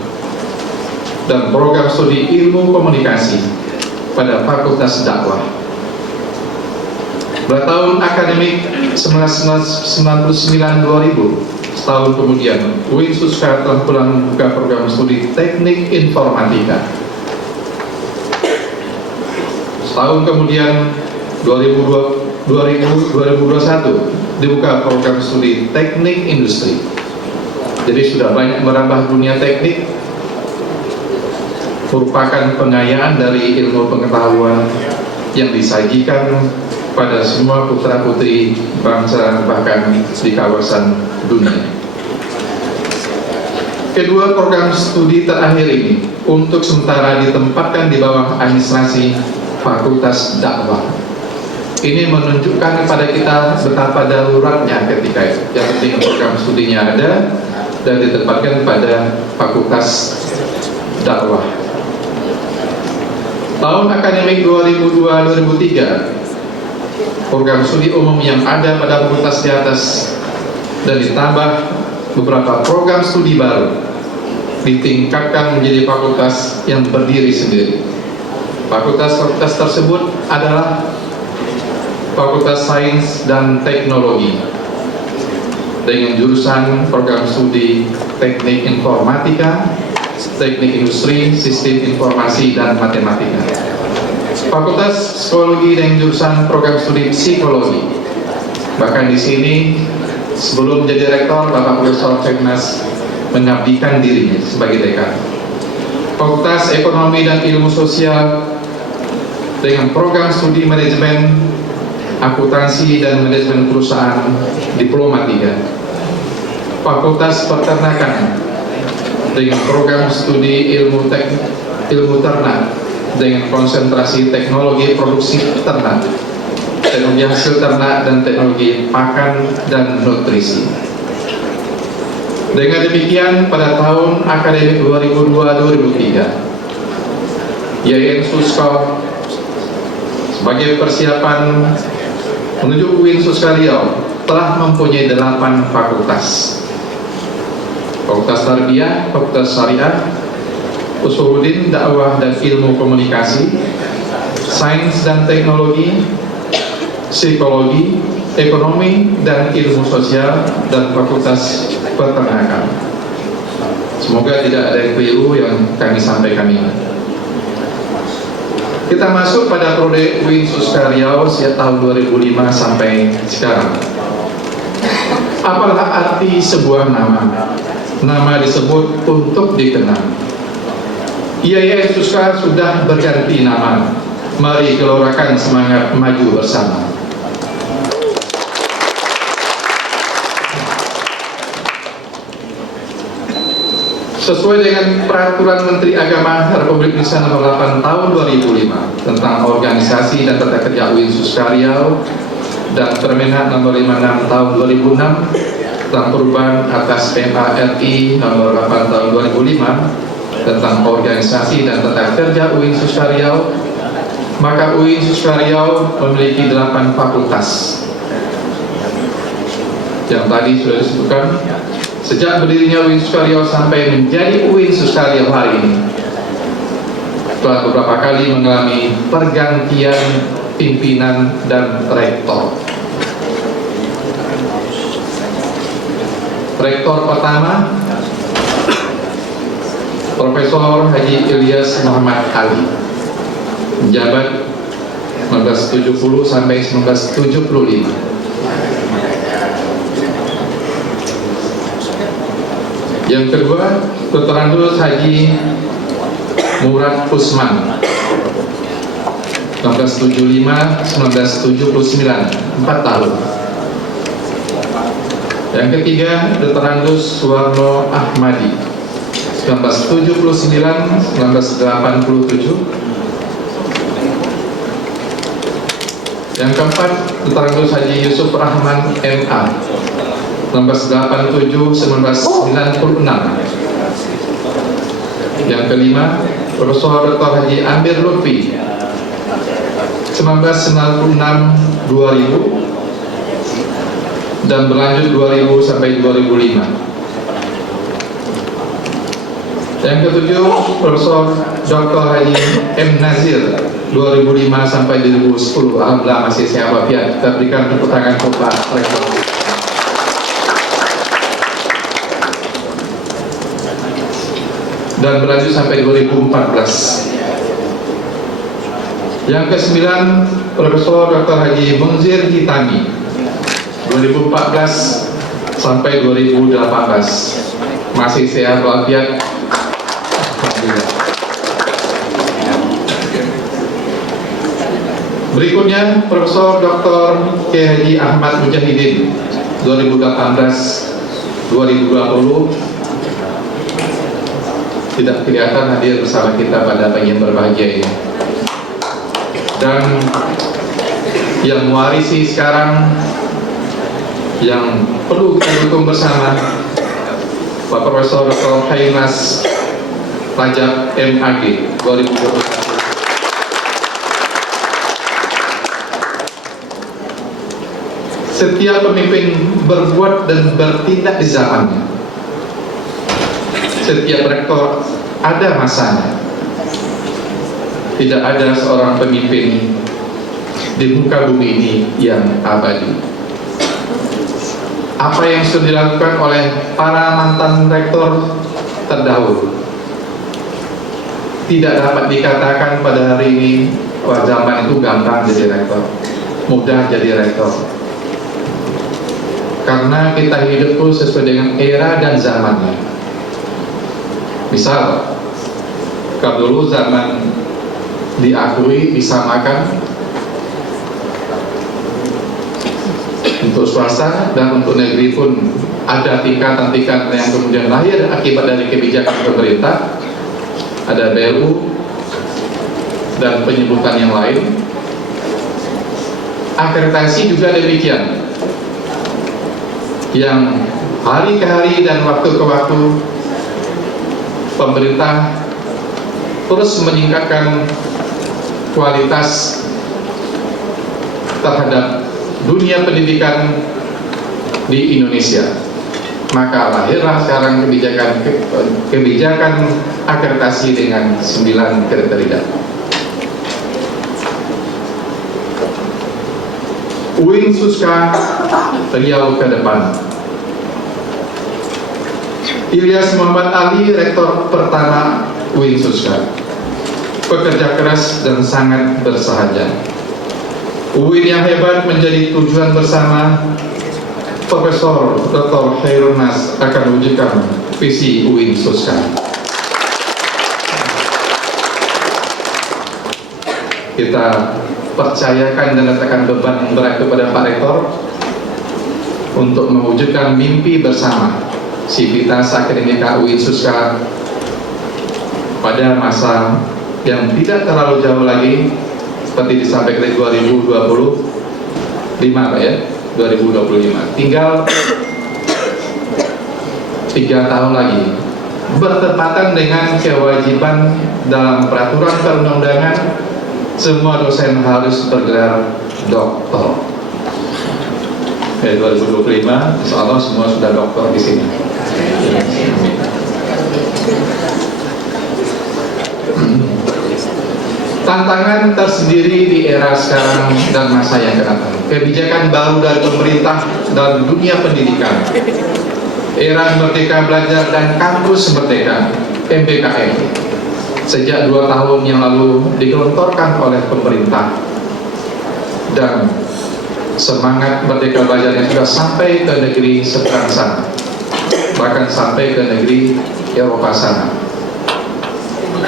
dan program studi ilmu komunikasi pada Fakultas Dakwah. Pada tahun akademik 1999-2000, setahun kemudian, UIN Suska telah pula membuka program studi teknik informatika. Setahun kemudian, 2021, dibuka program studi teknik industri. Jadi sudah banyak merambah dunia teknik, merupakan pengayaan dari ilmu pengetahuan yang disajikan pada semua putra-putri bangsa bahkan di kawasan dunia. Kedua program studi terakhir ini untuk sementara ditempatkan di bawah administrasi Fakultas Dakwah. Ini menunjukkan kepada kita betapa daruratnya ketika itu. Yang penting program studinya ada dan ditempatkan pada Fakultas Dakwah. Tahun akademik 2002-2003, program studi umum yang ada pada fakultas di atas dan ditambah beberapa program studi baru ditingkatkan menjadi fakultas yang berdiri sendiri. Fakultas-fakultas tersebut adalah Fakultas Sains dan Teknologi dengan jurusan program studi Teknik Informatika, Teknik Industri, Sistem Informasi dan Matematika. Fakultas Psikologi dengan jurusan program studi Psikologi. Bahkan di sini sebelum menjadi rektor, Bapak Profesor Cegnas mengabdikan dirinya sebagai dekan. Fakultas Ekonomi dan Ilmu Sosial dengan program studi Manajemen, Akuntansi dan Manajemen Perusahaan Diploma 3. Fakultas Peternakan dengan program studi Ilmu Ternak dengan konsentrasi teknologi produksi ternak, teknologi hasil ternak, dan teknologi pakan dan nutrisi. Dengan demikian, pada tahun akademik 2002-2003, IAIN Suska sebagai persiapan menuju UIN Suska Riau telah mempunyai 8 fakultas. Fakultas Tarbiyah, Fakultas Syariah, Usuluddin, Dakwah dan Ilmu Komunikasi, Sains dan Teknologi, Psikologi, Ekonomi dan Ilmu Sosial, dan Fakultas Peternakan. Semoga tidak ada yang keliru yang kami sampaikan ini. Kita masuk pada prode UIN Suska Riau sejak tahun 2005 sampai sekarang. Apalah arti sebuah nama? Nama disebut untuk dikenal. IAIN Suska sudah berganti nama. Mari gelorakan semangat maju bersama. Sesuai dengan Peraturan Menteri Agama Republik Indonesia Nomor 8 Tahun 2005 tentang organisasi dan tata kerja UIN Suska Riau dan Permenhag Nomor 56 Tahun 2006 tentang perubahan atas PMA RI Nomor 8 Tahun 2005 tentang organisasi dan tata kerja UIN Suska Riau, maka UIN Suska Riau memiliki 8 fakultas. Yang tadi sudah disebutkan, sejak berdirinya UIN Suska Riau sampai menjadi UIN Suska Riau hari ini, telah beberapa kali mengalami pergantian pimpinan dan rektor. Rektor pertama, Profesor Haji Ilyas Muhammad Ali, menjabat 1970 sampai 1975. Yang kedua, Dr. Andus Haji Murad Usman, 1975-1979, 4 tahun. Yang ketiga, Dr. Andus Suwarno Ahmadi, 1979-1987. Yang keempat, Dr. Andus Haji Yusuf Rahman MA, 1987-1996. Yang kelima, Profesor Dr. Haji Amir Lutfi, 1996-2000 dan berlanjut 2000 sampai 2005. Yang ketujuh, Profesor Dr. Haji M. Nazir, 2005 sampai 2010. Alhamdulillah masih sehat walafiat. Kita berikan tepuk tangan kepada Rektor. Dan berlanjut sampai 2014. Yang kesembilan, Profesor Dr. Haji Munzir Hitami, 2014 sampai 2018. Masih sehat walafiat. Alhamdulillah. Berikutnya, Profesor Dr. Kiai Haji Ahmad Mujahidin, 2018-2020. Tidak kelihatan hadir bersama kita pada pagi yang berbahagia ini. Dan yang mewarisi sekarang, yang perlu kita dukung bersama, Pak Profesor Dr. Hainas Rajab MAG, 2021. Setiap pemimpin berbuat dan bertindak di zamannya. Setiap rektor ada masanya. Tidak ada seorang pemimpin di muka bumi ini yang abadi. Apa yang sudah dilakukan oleh para mantan rektor terdahulu tidak dapat dikatakan pada hari ini, wah zaman itu gampang jadi rektor, mudah jadi rektor. Karena kita hidup itu sesuai dengan era dan zamannya. Misal, kalau dulu zaman diakui, disamakan untuk swasta dan untuk negeri pun ada tingkatan-tingkatan yang kemudian lahir akibat dari kebijakan pemerintah, ada BLU dan penyebutan yang lain. Akreditasi juga demikian, yang hari ke hari dan waktu ke waktu pemerintah terus meningkatkan kualitas terhadap dunia pendidikan di Indonesia. Maka lahirlah sekarang kebijakan akreditasi dengan 9 kriteria. UIN Suska Riau ke depan. Ilyas Muhammad Ali, rektor pertama UIN Suska, pekerja keras dan sangat bersahaja. UIN yang hebat menjadi tujuan bersama. Profesor Dr. Khairul Nas akan mewujudkan visi UIN Suska. Kita percayakan dan letakkan beban yang berat kepada Pak Rektor untuk mewujudkan mimpi bersama Sivitas Akademika UIN Suska pada masa yang tidak terlalu jauh lagi, seperti disampaikan 2025 Pak ya, 2025. Tinggal 3 tahun lagi bertepatan dengan kewajiban dalam peraturan perundang-undangan semua dosen harus bergelar doktor. 2025, insya Allah semua sudah doktor di sini. Tantangan tersendiri di era sekarang dan masa yang akan datang. Kebijakan baru dari pemerintah dalam dunia pendidikan. Era Merdeka Belajar dan Kampus Merdeka (MBKM) sejak 2 tahun yang lalu digelontorkan oleh pemerintah, dan semangat Merdeka Belajarnya sudah sampai ke negeri seberang sana, bahkan sampai ke negeri Eropa sana.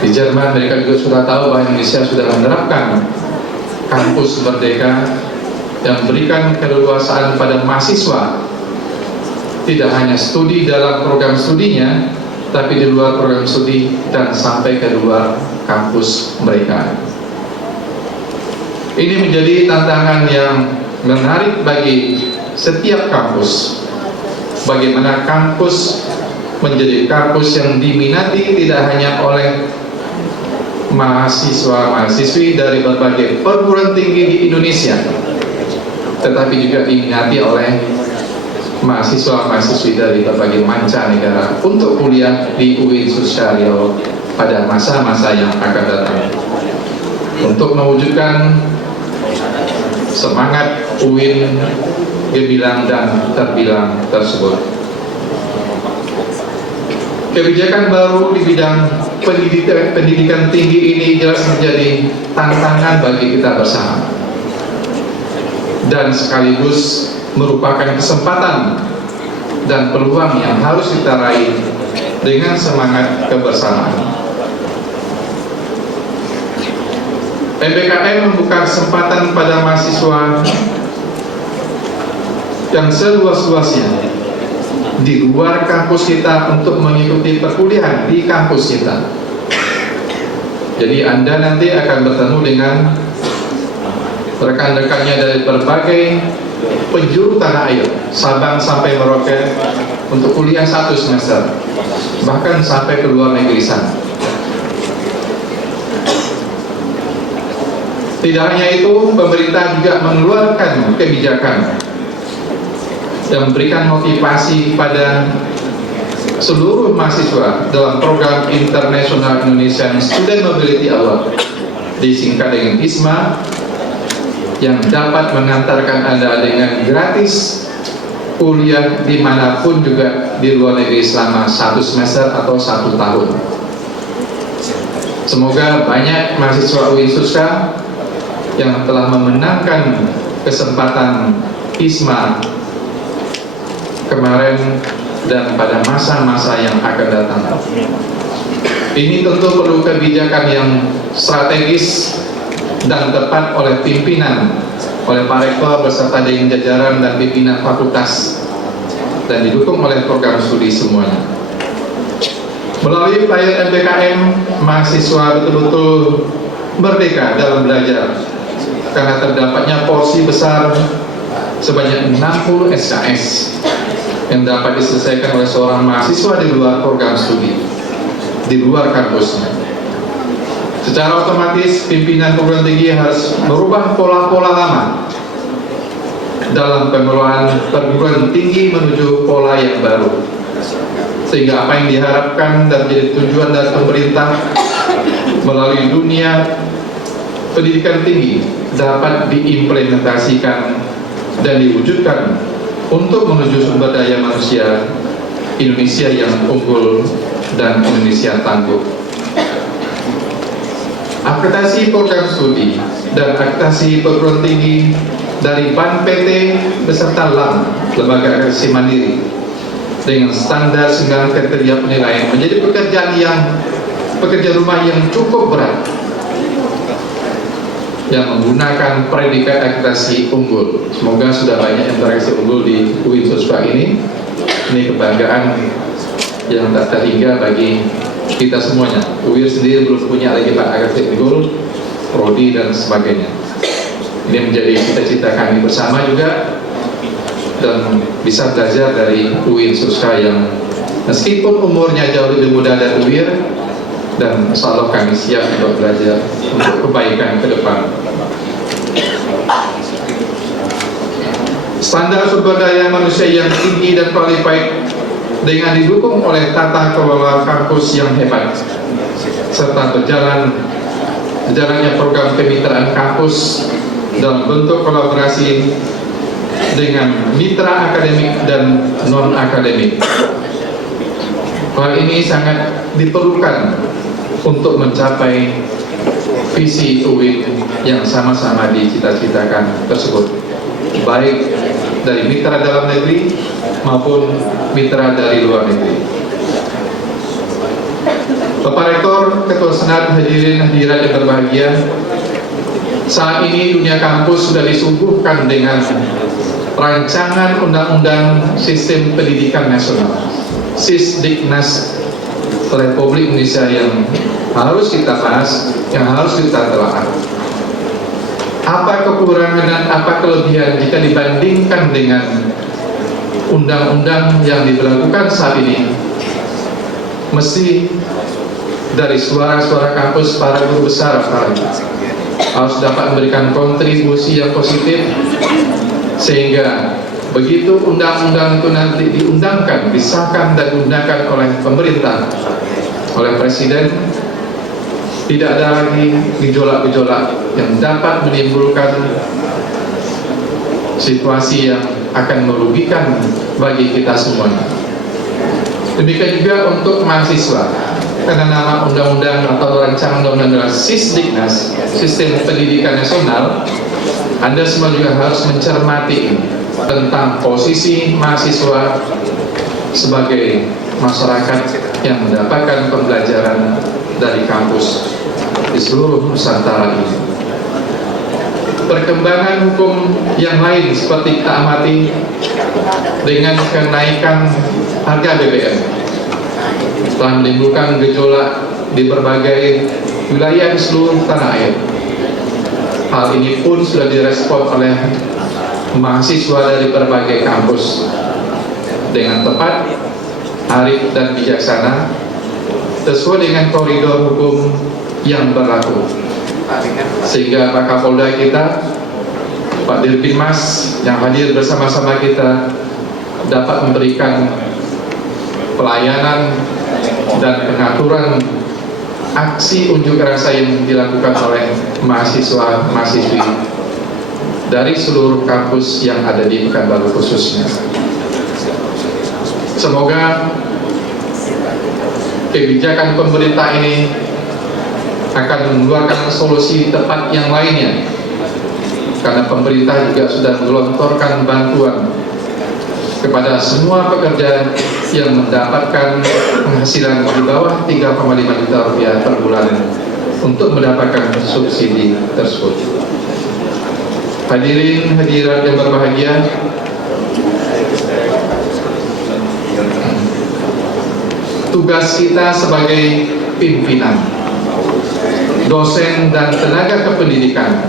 Di Jerman mereka juga sudah tahu bahwa Indonesia sudah menerapkan kampus merdeka yang memberikan keleluasaan pada mahasiswa tidak hanya studi dalam program studinya, tapi di luar program studi dan sampai ke luar kampus mereka. Ini menjadi tantangan yang menarik bagi setiap kampus. Bagaimana kampus menjadi kampus yang diminati tidak hanya oleh mahasiswa-mahasiswi dari berbagai perguruan tinggi di Indonesia, tetapi juga diminati oleh mahasiswa-mahasiswi dari berbagai mancanegara untuk kuliah di UIN Suska Riau pada masa-masa yang akan datang. Untuk mewujudkan semangat UIN gemilang dan terbilang tersebut, kebijakan baru di bidang pendidikan tinggi ini jelas menjadi tantangan bagi kita bersama, dan sekaligus merupakan kesempatan dan peluang yang harus kita raih dengan semangat kebersamaan. MBKM membuka kesempatan pada mahasiswa yang seluas-luasnya di luar kampus kita untuk mengikuti perkuliahan di kampus kita. Jadi Anda nanti akan bertemu dengan rekan-rekannya dari berbagai penjuru tanah air, Sabang sampai Merauke, untuk kuliah 1 semester, bahkan sampai ke luar negeri sana. Tidak hanya itu, pemerintah juga mengeluarkan kebijakan yang memberikan motivasi pada seluruh mahasiswa dalam program International Indonesian Student Mobility Award, disingkat dengan ISMA, yang dapat mengantarkan Anda dengan gratis kuliah dimanapun juga di luar negeri selama 1 semester atau 1 tahun. Semoga banyak mahasiswa UIN Suska yang telah memenangkan kesempatan ISMA kemarin dan pada masa-masa yang akan datang. Ini tentu perlu kebijakan yang strategis dan tepat oleh pimpinan, oleh Pak Rektor beserta dengan jajaran dan pimpinan fakultas, dan didukung oleh program studi semuanya. Melalui pelayanan MBKM, mahasiswa betul-betul merdeka dalam belajar, karena terdapatnya porsi besar sebanyak 60 SKS yang dapat diselesaikan oleh seorang mahasiswa di luar program studi, di luar kampusnya. Secara otomatis pimpinan perguruan tinggi harus merubah pola-pola lama dalam pengelolaan perguruan tinggi menuju pola yang baru, sehingga apa yang diharapkan dan menjadi tujuan dari pemerintah melalui dunia pendidikan tinggi dapat diimplementasikan dan diwujudkan untuk menuju sumber daya manusia Indonesia yang unggul dan Indonesia tangguh. Akreditasi program studi dan akreditasi perguruan tinggi dari BAN PT beserta LAM, Lembaga Akreditasi Mandiri, dengan standar 9 kriteria penilaian menjadi pekerjaan rumah yang cukup berat, yang menggunakan predikat akreditasi unggul. Semoga sudah banyak yang terakreditasi unggul di UIN Suska ini. Ini kebanggaan yang tak terhingga bagi kita semuanya. UIN sendiri belum punya lagi Pak akreditasi unggul, prodi dan sebagainya. Ini menjadi cita-cita kami bersama juga, dan bisa belajar dari UIN Suska yang Meskipun umurnya jauh lebih muda dari UIR, dan insya Allah kami siap untuk belajar untuk kebaikan ke depan. Standar sumber daya manusia yang tinggi dan qualified dengan didukung oleh tata kelola kampus yang hebat serta berjalannya program kemitraan kampus dalam bentuk kolaborasi dengan mitra akademik dan non-akademik. Hal ini sangat diperlukan untuk mencapai visi UIN yang sama-sama dicita-citakan tersebut, baik dari mitra dalam negeri maupun mitra dari luar negeri. Bapak Rektor, Ketua Senat, hadirin hadirat yang berbahagia, saat ini dunia kampus sudah disuguhkan dengan rancangan Undang-Undang Sistem Pendidikan Nasional, Sisdiknas Republik Indonesia, yang harus kita bahas, yang harus kita telaah. Apa kekurangan dan apa kelebihan jika dibandingkan dengan undang-undang yang diberlakukan saat ini? Mesti dari suara-suara kampus para guru besar harus dapat memberikan kontribusi yang positif, sehingga begitu undang-undang itu nanti diundangkan, disahkan dan diundangkan oleh pemerintah, oleh Presiden, tidak ada lagi gejolak-gejolak yang dapat menimbulkan situasi yang akan merugikan bagi kita semua. Demikian juga untuk mahasiswa, karena nama undang-undang atau rancangan undang-undang Sisdiknas, Sistem Pendidikan Nasional, Anda semua juga harus mencermati tentang posisi mahasiswa sebagai masyarakat yang mendapatkan pembelajaran dari kampus di seluruh Nusantara ini. Perkembangan hukum yang lain seperti kita amati dengan kenaikan harga BBM telah menimbulkan gejolak di berbagai wilayah di seluruh tanah air. Hal ini pun sudah direspon oleh mahasiswa dari berbagai kampus dengan tepat, arif dan bijaksana, sesuai dengan koridor hukum yang berlaku, sehingga Pak Kapolda kita, Pak Dirbimas yang hadir bersama-sama kita dapat memberikan pelayanan dan pengaturan aksi unjuk rasa yang dilakukan oleh mahasiswa-mahasiswi dari seluruh kampus yang ada di Pekanbaru khususnya. Semoga kebijakan pemerintah ini akan mengeluarkan solusi tepat yang lainnya, karena pemerintah juga sudah menggelontorkan bantuan kepada semua pekerja yang mendapatkan penghasilan di bawah 3,5 juta rupiah per bulan untuk mendapatkan subsidi tersebut. Hadirin hadirat yang berbahagia, tugas kita sebagai pimpinan, dosen dan tenaga kependidikan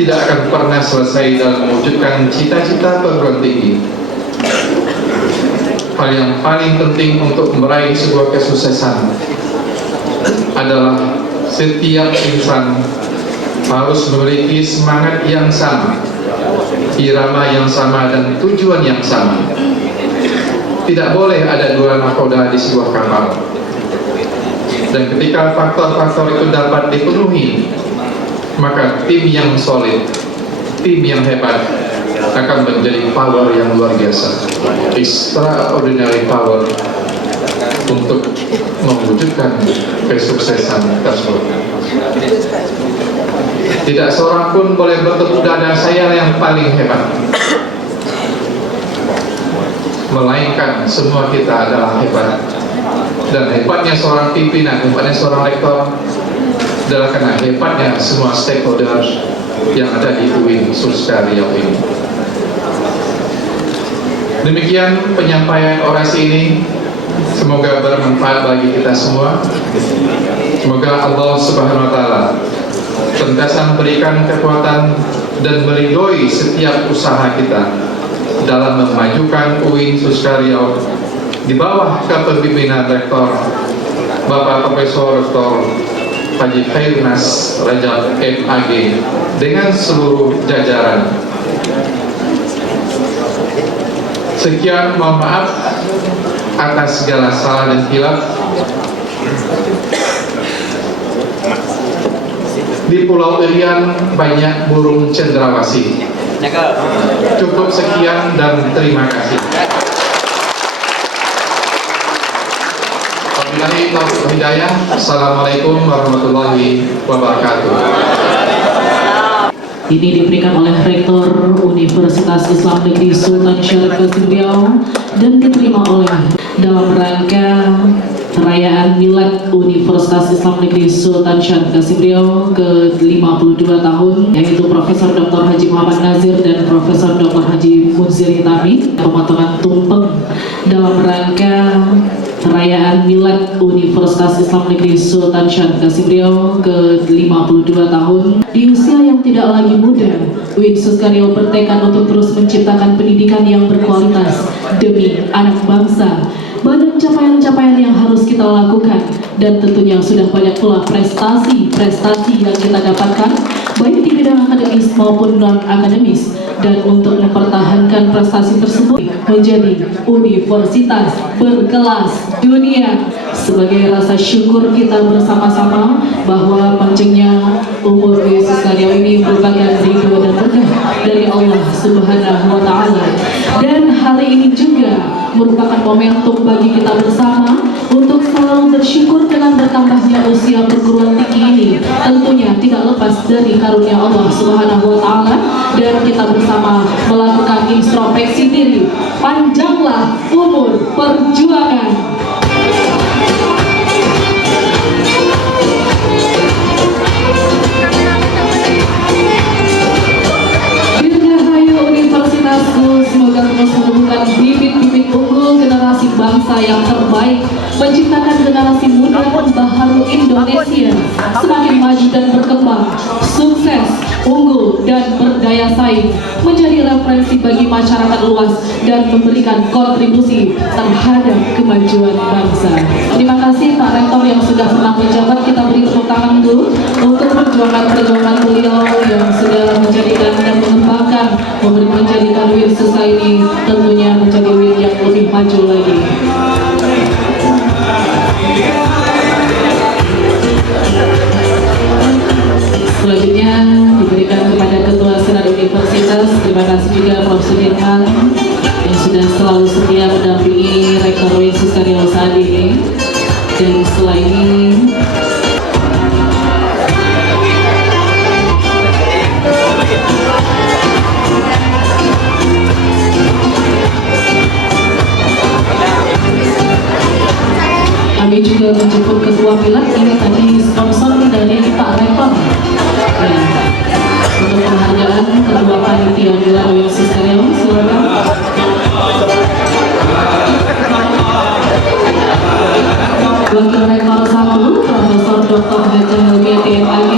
tidak akan pernah selesai dalam mewujudkan cita-cita perguruan tinggi. Hal yang paling penting untuk meraih sebuah kesuksesan adalah setiap insan harus memiliki semangat yang sama, irama yang sama, dan tujuan yang sama. Tidak boleh ada dua nakoda di sebuah kapal. Dan ketika faktor-faktor itu dapat dipenuhi, maka tim yang solid, tim yang hebat akan menjadi power yang luar biasa, extraordinary power, untuk mewujudkan kesuksesan tersebut. Tidak seorang pun boleh bertepuk dada saya yang paling hebat, melainkan semua kita adalah hebat. Dan hebatnya seorang pimpinan, hebatnya seorang rektor adalah karena hebatnya semua stakeholder yang ada di UIN Sulsel Riau ini. Demikian penyampaian orasi ini, semoga bermanfaat bagi kita semua. Semoga Allah Subhanahu wa Ta'ala senantiasa memberikan kekuatan dan meridhoi setiap usaha kita dalam memajukan UIN Sulsel Riau di bawah kepemimpinan Rektor Bapak Profesor Dr. Haji Khairnas Rajab MAG dengan seluruh jajaran. Sekian, mohon maaf atas segala salah dan hilaf. Di Pulau Irian banyak burung cendrawasih. Cukup sekian dan terima kasih. Wabillahi taufiq wal hidayah. Assalamualaikum warahmatullahi wabarakatuh. Ini diberikan oleh Rektor Universitas Islam Negeri Sultan Syarif Qasim Riau dan diterima oleh dalam rangka perayaan Milad Universitas Islam Negeri Sultan Syarif Qasim Riau ke-52 tahun, yaitu Profesor Dr. Haji Muhammad Nazir dan Profesor Dr. Haji Munzir Hitami, pemotongan tumpeng dalam rangka perayaan Milad Universitas Islam Negeri Sultan Syarif Qasim Riau ke-52 tahun. Di usia yang tidak lagi muda, UIN Suskario bertekad untuk terus menciptakan pendidikan yang berkualitas demi anak bangsa. Banyak capaian-capaian yang harus kita lakukan, dan tentunya sudah banyak pula prestasi-prestasi yang kita dapatkan, baik di bidang akademis maupun non-akademis. Dan untuk mempertahankan prestasi tersebut menjadi universitas berkelas dunia, sebagai rasa syukur kita bersama-sama bahwa panjangnya umur Yesus Karya ini merupakan ridho dan berkah dari Allah Subhanahu wa Ta'ala. Dan hari ini juga merupakan momentum bagi kita bersama untuk selalu bersyukur dengan bertambahnya usia perguruan tinggi ini. Tentunya tidak lepas dari karunia Allah Subhanahu wa Ta'ala, dan kita bersama melakukan introspeksi diri. Panjanglah umur perjuangan. Dirgahayu Universitasku, semoga terus menemukan bibit-bibit unggul generasi bangsa yang terbaik, menciptakan generasi muda pembaharu Indonesia semakin maju dan berkembang, sukses, unggul, dan berdaya saing, menjadi referensi bagi masyarakat luas dan memberikan kontribusi terhadap kemajuan bangsa. Terima kasih Pak Rektor yang sudah pernah menjabat. Kita beri tepuk tangan dulu untuk perjuangan-perjuangan beliau yang sudah menjadikan dan mengembangkan, menjadikan UIN Society tentunya menjadi UIN yang lebih maju lagi. Selanjutnya diberikan kepada Ketua Senat Universitas. Terima kasih juga Prof. Sudirman yang sudah selalu setia mendampingi Rektor UIN Suskario saat ini. Dan setelah ini kami juga menjemput Ketua Milad. Ini tadi sponsor dari Pak Rektor ya, untuk penghargaan Ketua Panitia Milad UIN Suskario. Silakan. Wakil Rektor 1 Profesor Dr. Haji Helmiati MAG.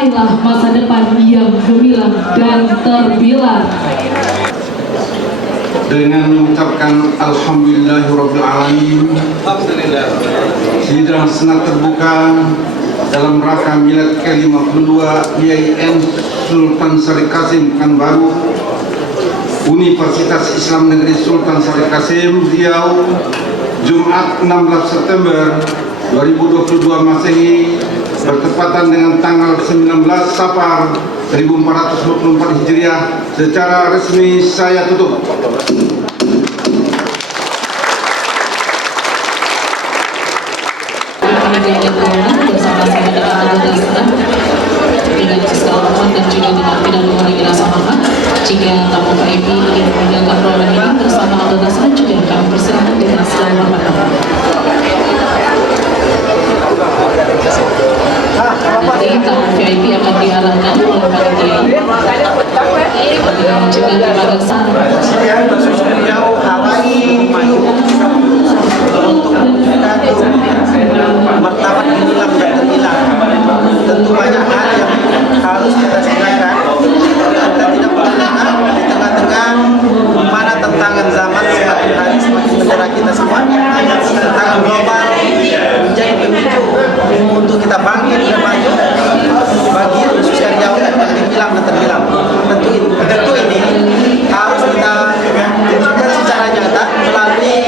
Raihlah masa depan yang gemilang dan terbilang. Dengan mengucapkan Alhamdulillahirrabbilalamin, sidang senat terbuka dalam rangka milad ke-52 IAIN Sultan Syarif Kasim Pekanbaru, Universitas Islam Negeri Sultan Syarif Kasim Riau, Jumat 16 September 2022 Masehi, bertepatan dengan tanggal 19 Safar 1424 Hijriah, secara resmi saya tutup. Bersama-sama dengan anggota senat dengan segala hormat dan juga dengan bidang orang yang sama. Jika tamu VIP ingin menjalankan program ini bersama anggota senat juga kami persilakan dengan segala hormat. Nanti tamu VIP akan diarahkan oleh panitia. Juga kepada martabat gemilang dan terbilang. Tentu banyak hal yang harus kita segerakan. Kita tidak boleh lengah di tengah-tengah mana tantangan zaman semakin hari semakin mendera kita semua. Tantangan global menjadi pemicu untuk kita bangkit dan maju bagi khusus Riau yang gemilang dan terbilang. Tentu ini harus kita tunjukkan secara nyata melalui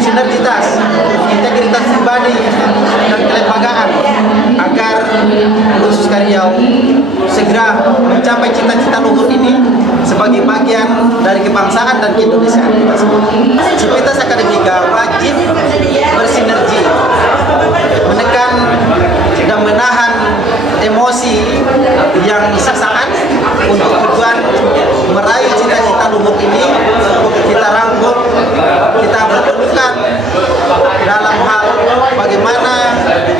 sinergitas, integritas pribadi dan kelembagaan agar khusus Riau segera mencapai cita-cita luhur ini sebagai bagian dari kebangsaan dan keindonesiaan kita semua. Civitas Akademika wajib bersinergi menekan dan menahan emosi yang sesaat untuk tujuan meraih cita-cita luhur ini. Kita rangkul, kita berpelukan dalam hal bagaimana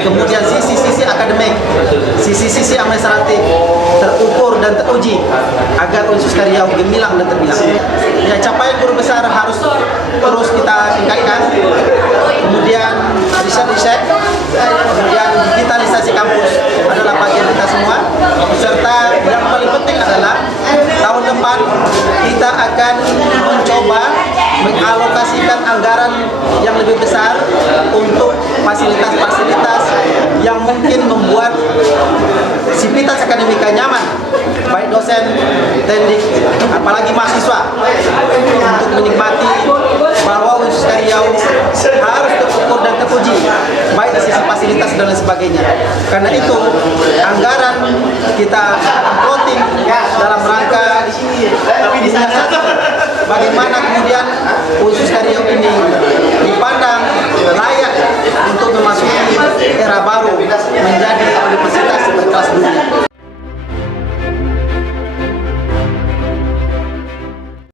kemudian sisi-sisi akademik, sisi-sisi administratif terukur dan teruji agar Universitas Riau gemilang dan terbilang. Ya, capaian guru besar harus terus kita tingkatkan. Kemudian riset-riset, kemudian digitalisasi kampus adalah bagian kita semua. Serta yang paling penting adalah tahun depan kita akan mencoba mengalokasikan anggaran yang lebih besar untuk fasilitas-fasilitas yang mungkin membuat Civitas Akademika nyaman, baik dosen, teknik, apalagi mahasiswa, untuk menikmati bahwa Universitas Riau harus terukur dan teruji, baik dari sisi fasilitas dan lain sebagainya. Karena itu anggaran kita plotting dalam rangka bagaimana kemudian Universitas Riau ini